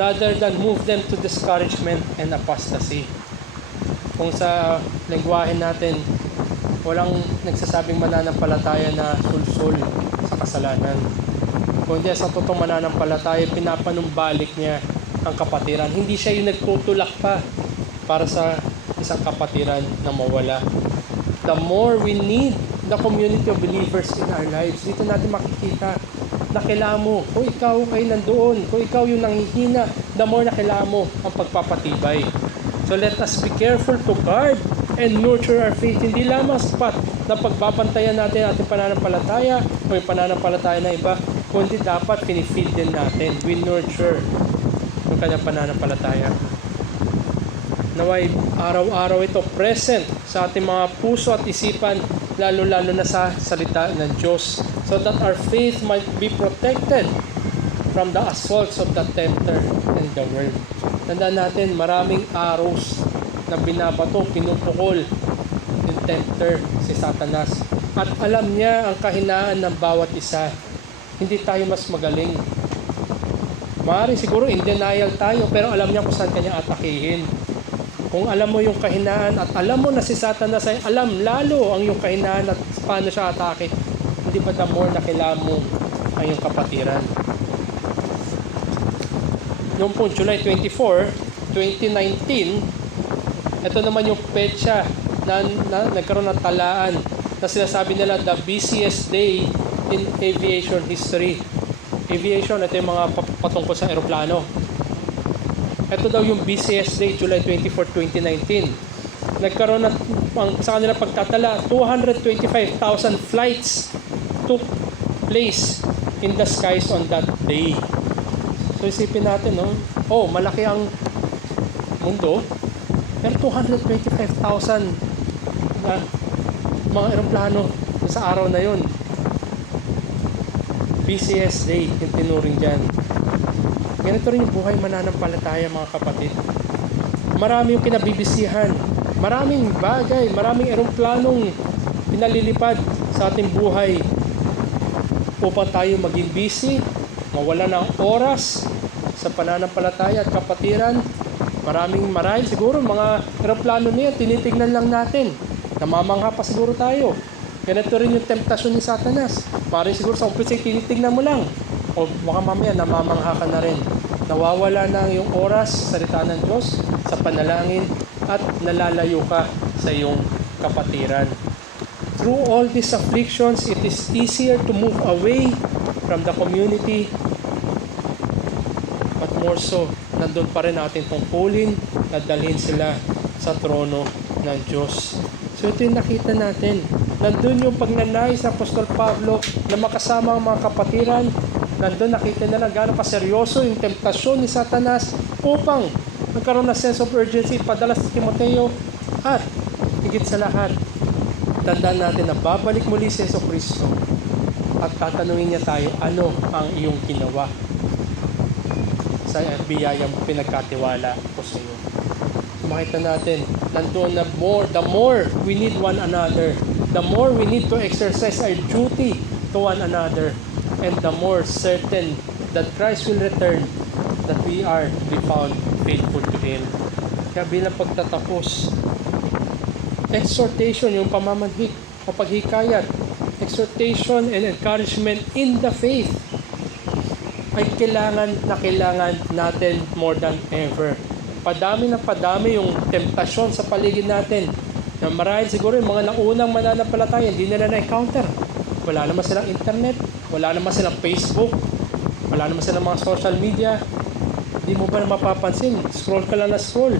rather than move them to discouragement and apostasy. Kung sa lengguwahe natin, walang nagsasabing mananampalataya na sulsul sa kasalanan. Kundi sa totoong mananampalataya, pinapanumbalik niya ang kapatiran. Hindi siya yung nagtutulak pa para sa isang kapatiran na mawala. The more we need the community of believers in our lives, dito natin makikita na kailangan mo, kung ikaw ay nandoon, kung ikaw yung nanghihina, the more na kailangan mo ang pagpapatibay. So let us be careful to guard and nurture our faith. Hindi lamang sapat na pagbabantayan natin ating pananampalataya o yung pananampalataya na iba, kundi dapat pinifeed din natin. We nurture yung kanyang pananampalataya. Naway araw-araw ito present sa ating mga puso at isipan, lalo-lalo na sa salita ng Diyos, so that our faith might be protected from the assaults of the tempter and the world. Tandaan natin, maraming arrows na binabato, pinupukol ng tempter, si Satanas. At alam niya ang kahinaan ng bawat isa. Hindi tayo mas magaling. Maaaring siguro in denial tayo, pero alam niya kung saan kanya atakihin. Kung alam mo yung kahinaan at alam mo na si Satanas ay alam lalo ang yung kahinaan at paano siya atake, hindi ba the more na kailangan mo ang yung kapatiran? Noong po July 24, 2019, ito naman yung petsa na nagkaroon ng talaan na sinasabi nila the busiest day in aviation history. Aviation, ito yung mga patungkol sa aeroplano. Ito daw yung busiest day, July 24, 2019. Nagkaroon ng, sa kanila pagtatala, 225,000 flights took place in the skies on that day. So isipin natin, no? Oh, malaki ang mundo, pero 225,000 na mga eroplano sa araw na yun. busiest day yung tinuring dyan. Ganito rin yung buhay mananampalataya, mga kapatid. Marami yung kinabibisihan. Maraming bagay, maraming eroplanong pinalilipad sa ating buhay upang tayo maging busy, mawala ng oras sa pananampalataya at kapatiran. Marahil siguro mga eroplano niya, tinitignan lang natin. Namamangha pa siguro tayo. Ganito rin yung temptasyon ni Satanas. Maaaring siguro sa umpisa tinitignan mo lang. O baka mamaya namamangha ka na rin. Nawawala na yung oras sa salita ng Diyos, sa panalangin, at nalalayo ka sa iyong kapatiran. Through all these afflictions, it is easier to move away from the community. But more so, nandun pa rin natin tungkulin na dalhin sila sa trono ng Diyos. So ito yung nakita natin. Nandun yung pagnanais sa Apostol Pablo na makasama ang mga kapatiran. Nandun nakita nila gano'ng kaseryoso yung temptasyon ni Satanas upang magkaroon ng sense of urgency, padala sa Timoteo. At higit sa lahat, tandaan natin na babalik muli si Jesucristo at tatanungin niya tayo, ano ang iyong ginawa sa biyayang pinagkatiwala ko sa iyo. Makita natin, nandun na the more we need one another, the more we need to exercise our duty to one another, and the more certain that Christ will return, that we are to be found faithful to Him. Kaya bilang pagtatapos, exhortation, yung pamamanhik o paghikayat, exhortation and encouragement in the faith ay kailangan natin more than ever. Padami yung temptasyon sa paligid natin. Na marahil siguro yung mga naunang mananampalataya, hindi nila na-encounter. Wala naman silang internet, wala naman silang Facebook, wala naman silang mga social media. Hindi mo ba na mapapansin? Scroll ka lang na scroll.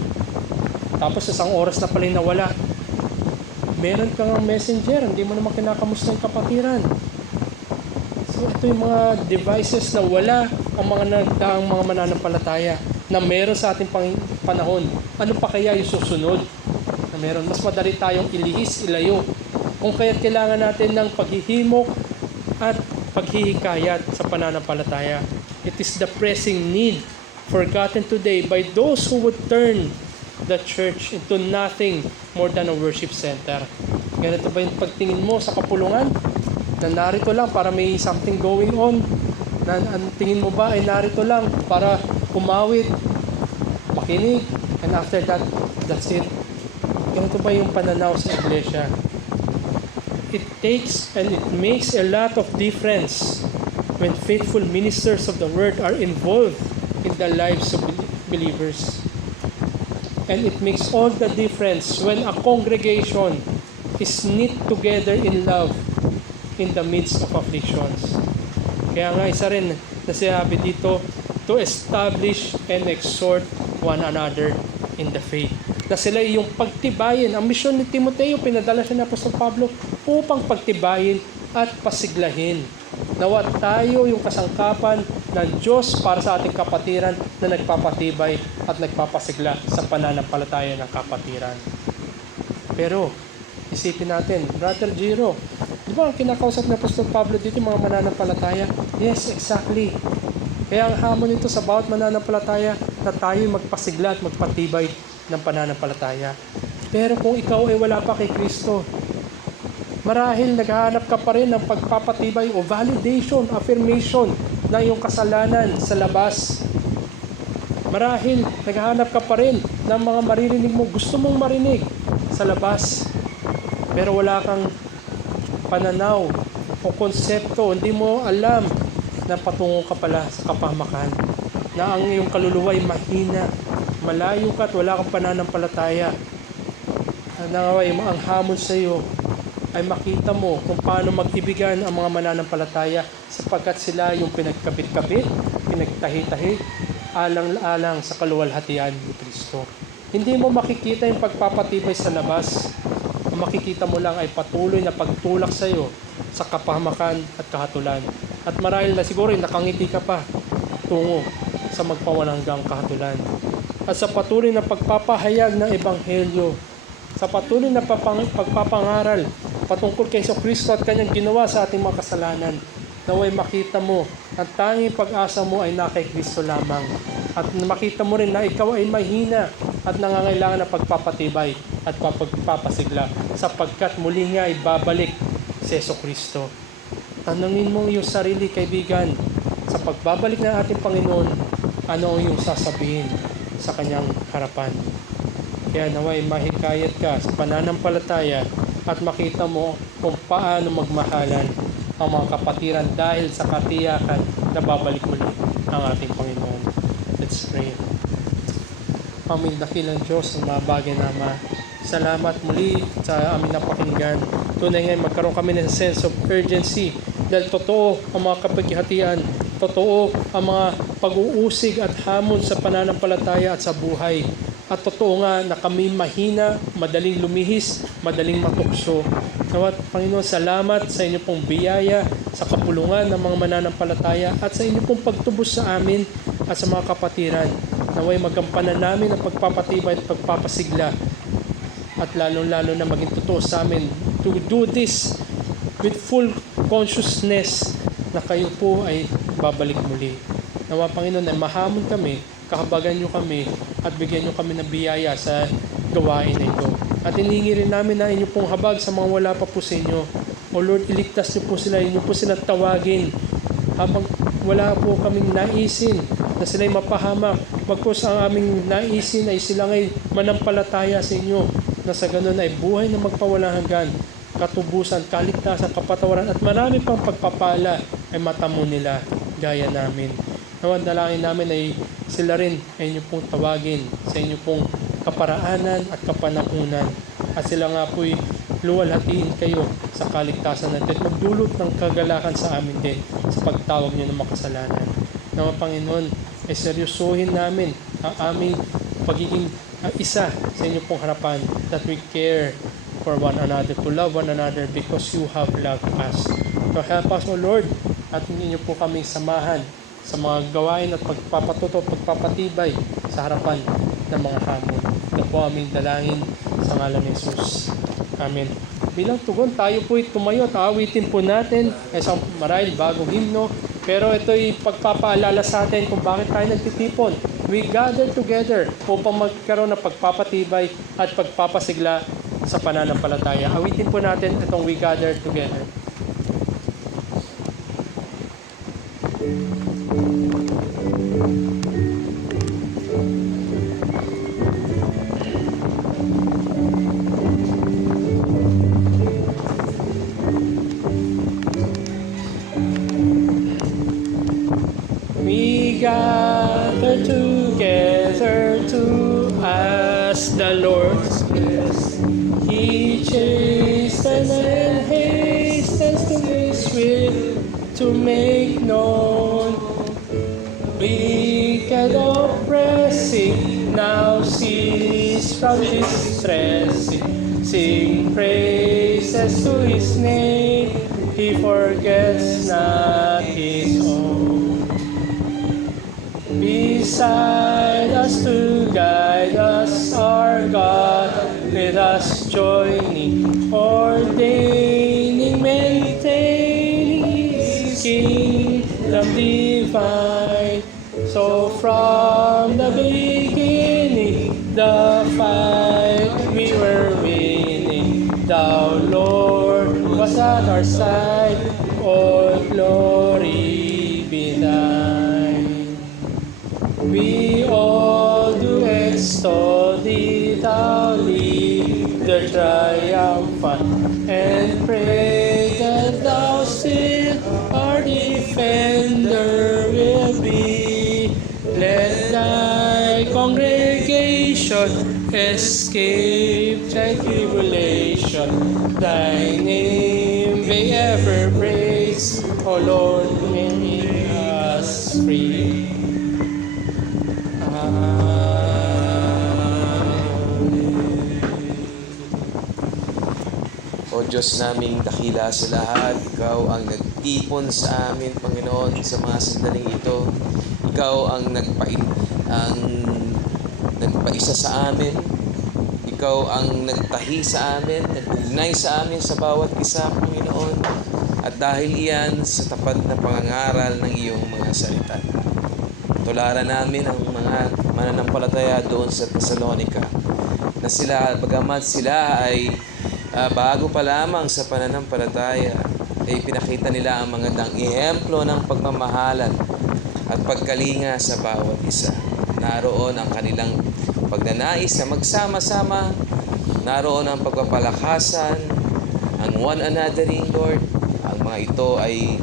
Tapos isang oras na pala yung nawala. Meron kang messenger, hindi mo naman kinakamusta yung kapatiran. So ito yung mga devices na wala ang mga nagdaang mga mananampalataya na meron sa ating panahon. Ano pa kaya yung susunod na meron? Mas madali tayong ilihis, ilayo. Kung kaya't kailangan natin ng paghihimok at paghihikayat sa pananampalataya. It is the pressing need forgotten today by those who would turn the church into nothing more than a worship center. Ganito ba yung pagtingin mo sa kapulungan? Na narito lang para may something going on? Na ang tingin mo ba ay narito lang para kumawit, makinig, and after that, that's it? Ganito ba yung pananaw sa iglesia? It takes and it makes a lot of difference when faithful ministers of the word are involved in the lives of believers. And it makes all the difference when a congregation is knit together in love in the midst of afflictions. Kaya nga isa rin na sinabi dito, to establish and exhort one another in the faith. Na sila yung pagtibayin. Ang misyon ni Timoteo, pinadala siya ni Apostol Pablo upang pagtibayin at pasiglahin. Nawa tayo yung kasangkapan ng Diyos para sa ating kapatiran na nagpapatibay at nagpapasigla sa pananampalataya ng kapatiran. Pero, isipin natin, Brother Giro, di ba ang kinakausap ni Apostol Pablo dito yung mga mananampalataya? Yes, exactly. Kaya ang hamon nito sa bawat mananampalataya na tayo magpasigla at magpatibay ng pananampalataya. Pero kung ikaw ay wala pa kay Kristo, marahil naghahanap ka pa rin ng pagpapatibay o validation, affirmation ng iyong kasalanan sa labas. Marahil naghahanap ka pa rin ng mga maririnig mo, gusto mong marinig sa labas. Pero wala kang pananaw o konsepto, hindi mo alam na patungo ka pala sa kapahamakan, na ang iyong kaluluwa ay mahina, malayo ka at wala kang pananampalataya. Ang hamon sa iyo ay makita mo kung paano mag-ibigan ang mga mananampalataya sapagkat sila yung pinagkabit-kabit, pinagtahi-tahi, alang-alang sa kaluwalhatian ni Kristo. Hindi mo makikita yung pagpapatibay sa labas. Ang makikita mo lang ay patuloy na pagtulak sa iyo sa kapahamakan at kahatulan. At marahil na siguro nakangiti ka pa tungo sa magpawalanggang kahatulan. At sa patuloy na pagpapahayag ng Ebanghelyo, sa patuloy na pagpapangaral patungkol kay Kristo at kanyang ginawa sa ating mga kasalanan, naway makita mo ang tanging pag-asa mo ay na kay Kristo lamang. At makita mo rin na ikaw ay mahina at nangangailangan ng pagpapatibay at pagpapasigla sapagkat muli nga ay babalik si Kristo. Tanungin mo iyong sarili, kaibigan, sa pagbabalik ng ating Panginoon, ano ang iyong sasabihin sa kanyang harapan. Kaya naway mahikayat ka sa pananampalataya at makita mo kung paano magmahalan ang mga kapatiran dahil sa katiyakan na babalik muli ang ating Panginoon. Let's pray. Aming dakilang Diyos, ang mga bagay na Ama, salamat muli sa aming napakinggan. Tunay ngayon magkaroon kami ng sense of urgency dahil totoo ang mga kapaghihatian, totoo ang mga pag-uusig at hamon sa pananampalataya at sa buhay. At totoo nga na kami mahina, madaling lumihis, madaling matukso. Nawat Panginoon, salamat sa inyo pong biyaya, sa kapulungan ng mga mananampalataya at sa inyo pong pagtubos sa amin at sa mga kapatiran. Naway magampanan namin ang pagpapatibay at pagpapasigla at lalong-lalo na maging totoo sa amin to do this with full consciousness na kayo po ay babalik muli. Nawa Panginoon ay mahamon kami, kahabagan nyo kami at bigyan nyo kami ng biyaya sa gawain na ito. At hiningi rin namin na inyo pong habag sa mga wala pa po sa inyo. O Lord, iligtas nyo po sila, inyo po sila tawagin habang wala po kaming naisin na sila'y mapahamak. Wag po sa aming naisin ay sila ngay manampalataya sa inyo na sa ganun ay buhay na magpawalang hanggan, katubusan, kaligtasan, kapatawaran at marami pang pagpapala ay matamo nila gaya namin. Nawa dalangin namin ay sila rin ay inyo pong tawagin sa inyo pong kaparaanan at kapanahunan. At sila nga po'y luwalhatiin kayo sa kaligtasan natin at magdulot ng kagalakan sa amin din sa pagtawag niyo ng makasalanan. Nawa Panginoon, ay seryosohin namin ang aming pagiging isa sa inyo pong harapan, that we care for one another, to love one another because you have loved us. So help us, O Lord, at ninyo po kaming samahan sa mga gawain at pagpapatuto, pagpapatibay sa harapan ng mga hamon. Ito po aming dalangin sa ngalan ni Jesus. Amen. Bilang tugon, tayo po'y tumayo at awitin po natin isang marahil bagong himno. Pero ito'y pagpapaalala sa atin kung bakit tayo nagtitipon. We gather together upang magkaroon ng pagpapatibay at pagpapasigla sa pananampalataya. Awitin po natin itong We Gather Together. We gather together to ask the Lord's bless. He chastens and hastens to His will to make known. Wicked oppressing now cease from distressing. Sing praises to His name. He forgets not His own. Beside us to guide us, our God, with us joining, ordaining, maintaining His kingdom divine. So from the beginning, the fight we were winning. Thou, Lord, was at our side, all glory be thine. We all do extol Thee, Thou leader triumphant, and pray that Thou still our defender will be. Let Thy congregation escape Thy tribulation. Thy name be ever praised, O Lord, make us free. O Diyos naming dakila sa lahat, Ikaw ang nagtipon sa amin, Panginoon, sa mga sandaling ito. Ikaw ang nagpaisa sa amin. Ikaw ang nagtahi sa amin, nag-ugnay sa amin sa bawat isa, Panginoon. At dahil iyan sa tapat na pangangaral ng iyong mga salita. Tularan namin ang mga mananampalataya doon sa Thessalonica na sila, bagamat sila ay bago pa lamang sa pananampalataya, ay pinakita nila ang magandang ehemplo ng pagmamahalan at pagkalinga sa bawat isa. Naroon ang kanilang pagnanais na magsama-sama, naroon ang pagpapalakasan, ang one anothering, Lord. Ang mga ito ay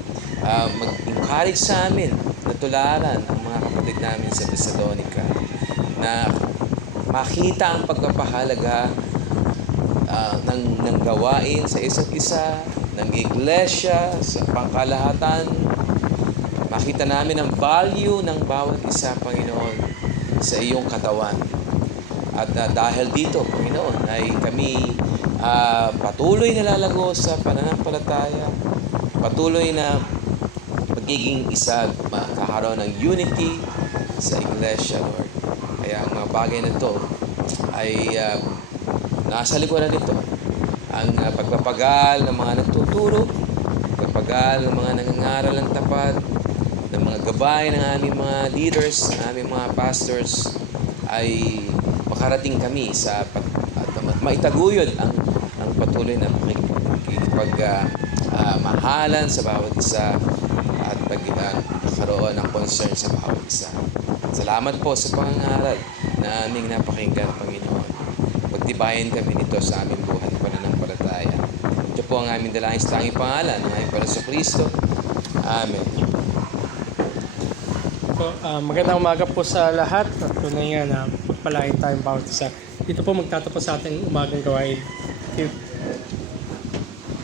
mag-encourage sa amin na tularan ang mga kapatid namin sa Thessalonica na makita ang pagpapahalaga ng gawain sa isa't isa, ng iglesia, sa pangkalahatan. Makita namin ang value ng bawat isa, Panginoon, sa iyong katawan. At dahil dito, Panginoon, ay kami patuloy na lalago sa pananampalataya, patuloy na magiging isa, makakaroon ng unity sa iglesia, Lord. Kaya ang mga bagay na ito ay nasa likuran nito. Ang pagpapagal ng mga nagtuturo, pagpapagal ng mga nangangaral ng tapat, ng mga gabay ng aming mga leaders, ng aming mga pastors, ay makarating kami sa maitaguyod ang patuloy na pagmahalan sa bawat isa at pagkaroon ng concern sa bawat isa. Salamat po sa pangangaral na aming napakinggan, Panginoon. Pagtibayin kami nito sa aming buhay na pananampalataya. Ito po ang aming dalangin sa tanging pangalan ng aming Panginoon Kristo. Amen. po. Magandang umaga po sa lahat. At tunay nga na pagpalain tayong bawat isa. Dito po magtatapos sa ating umagang gawain. Thank you.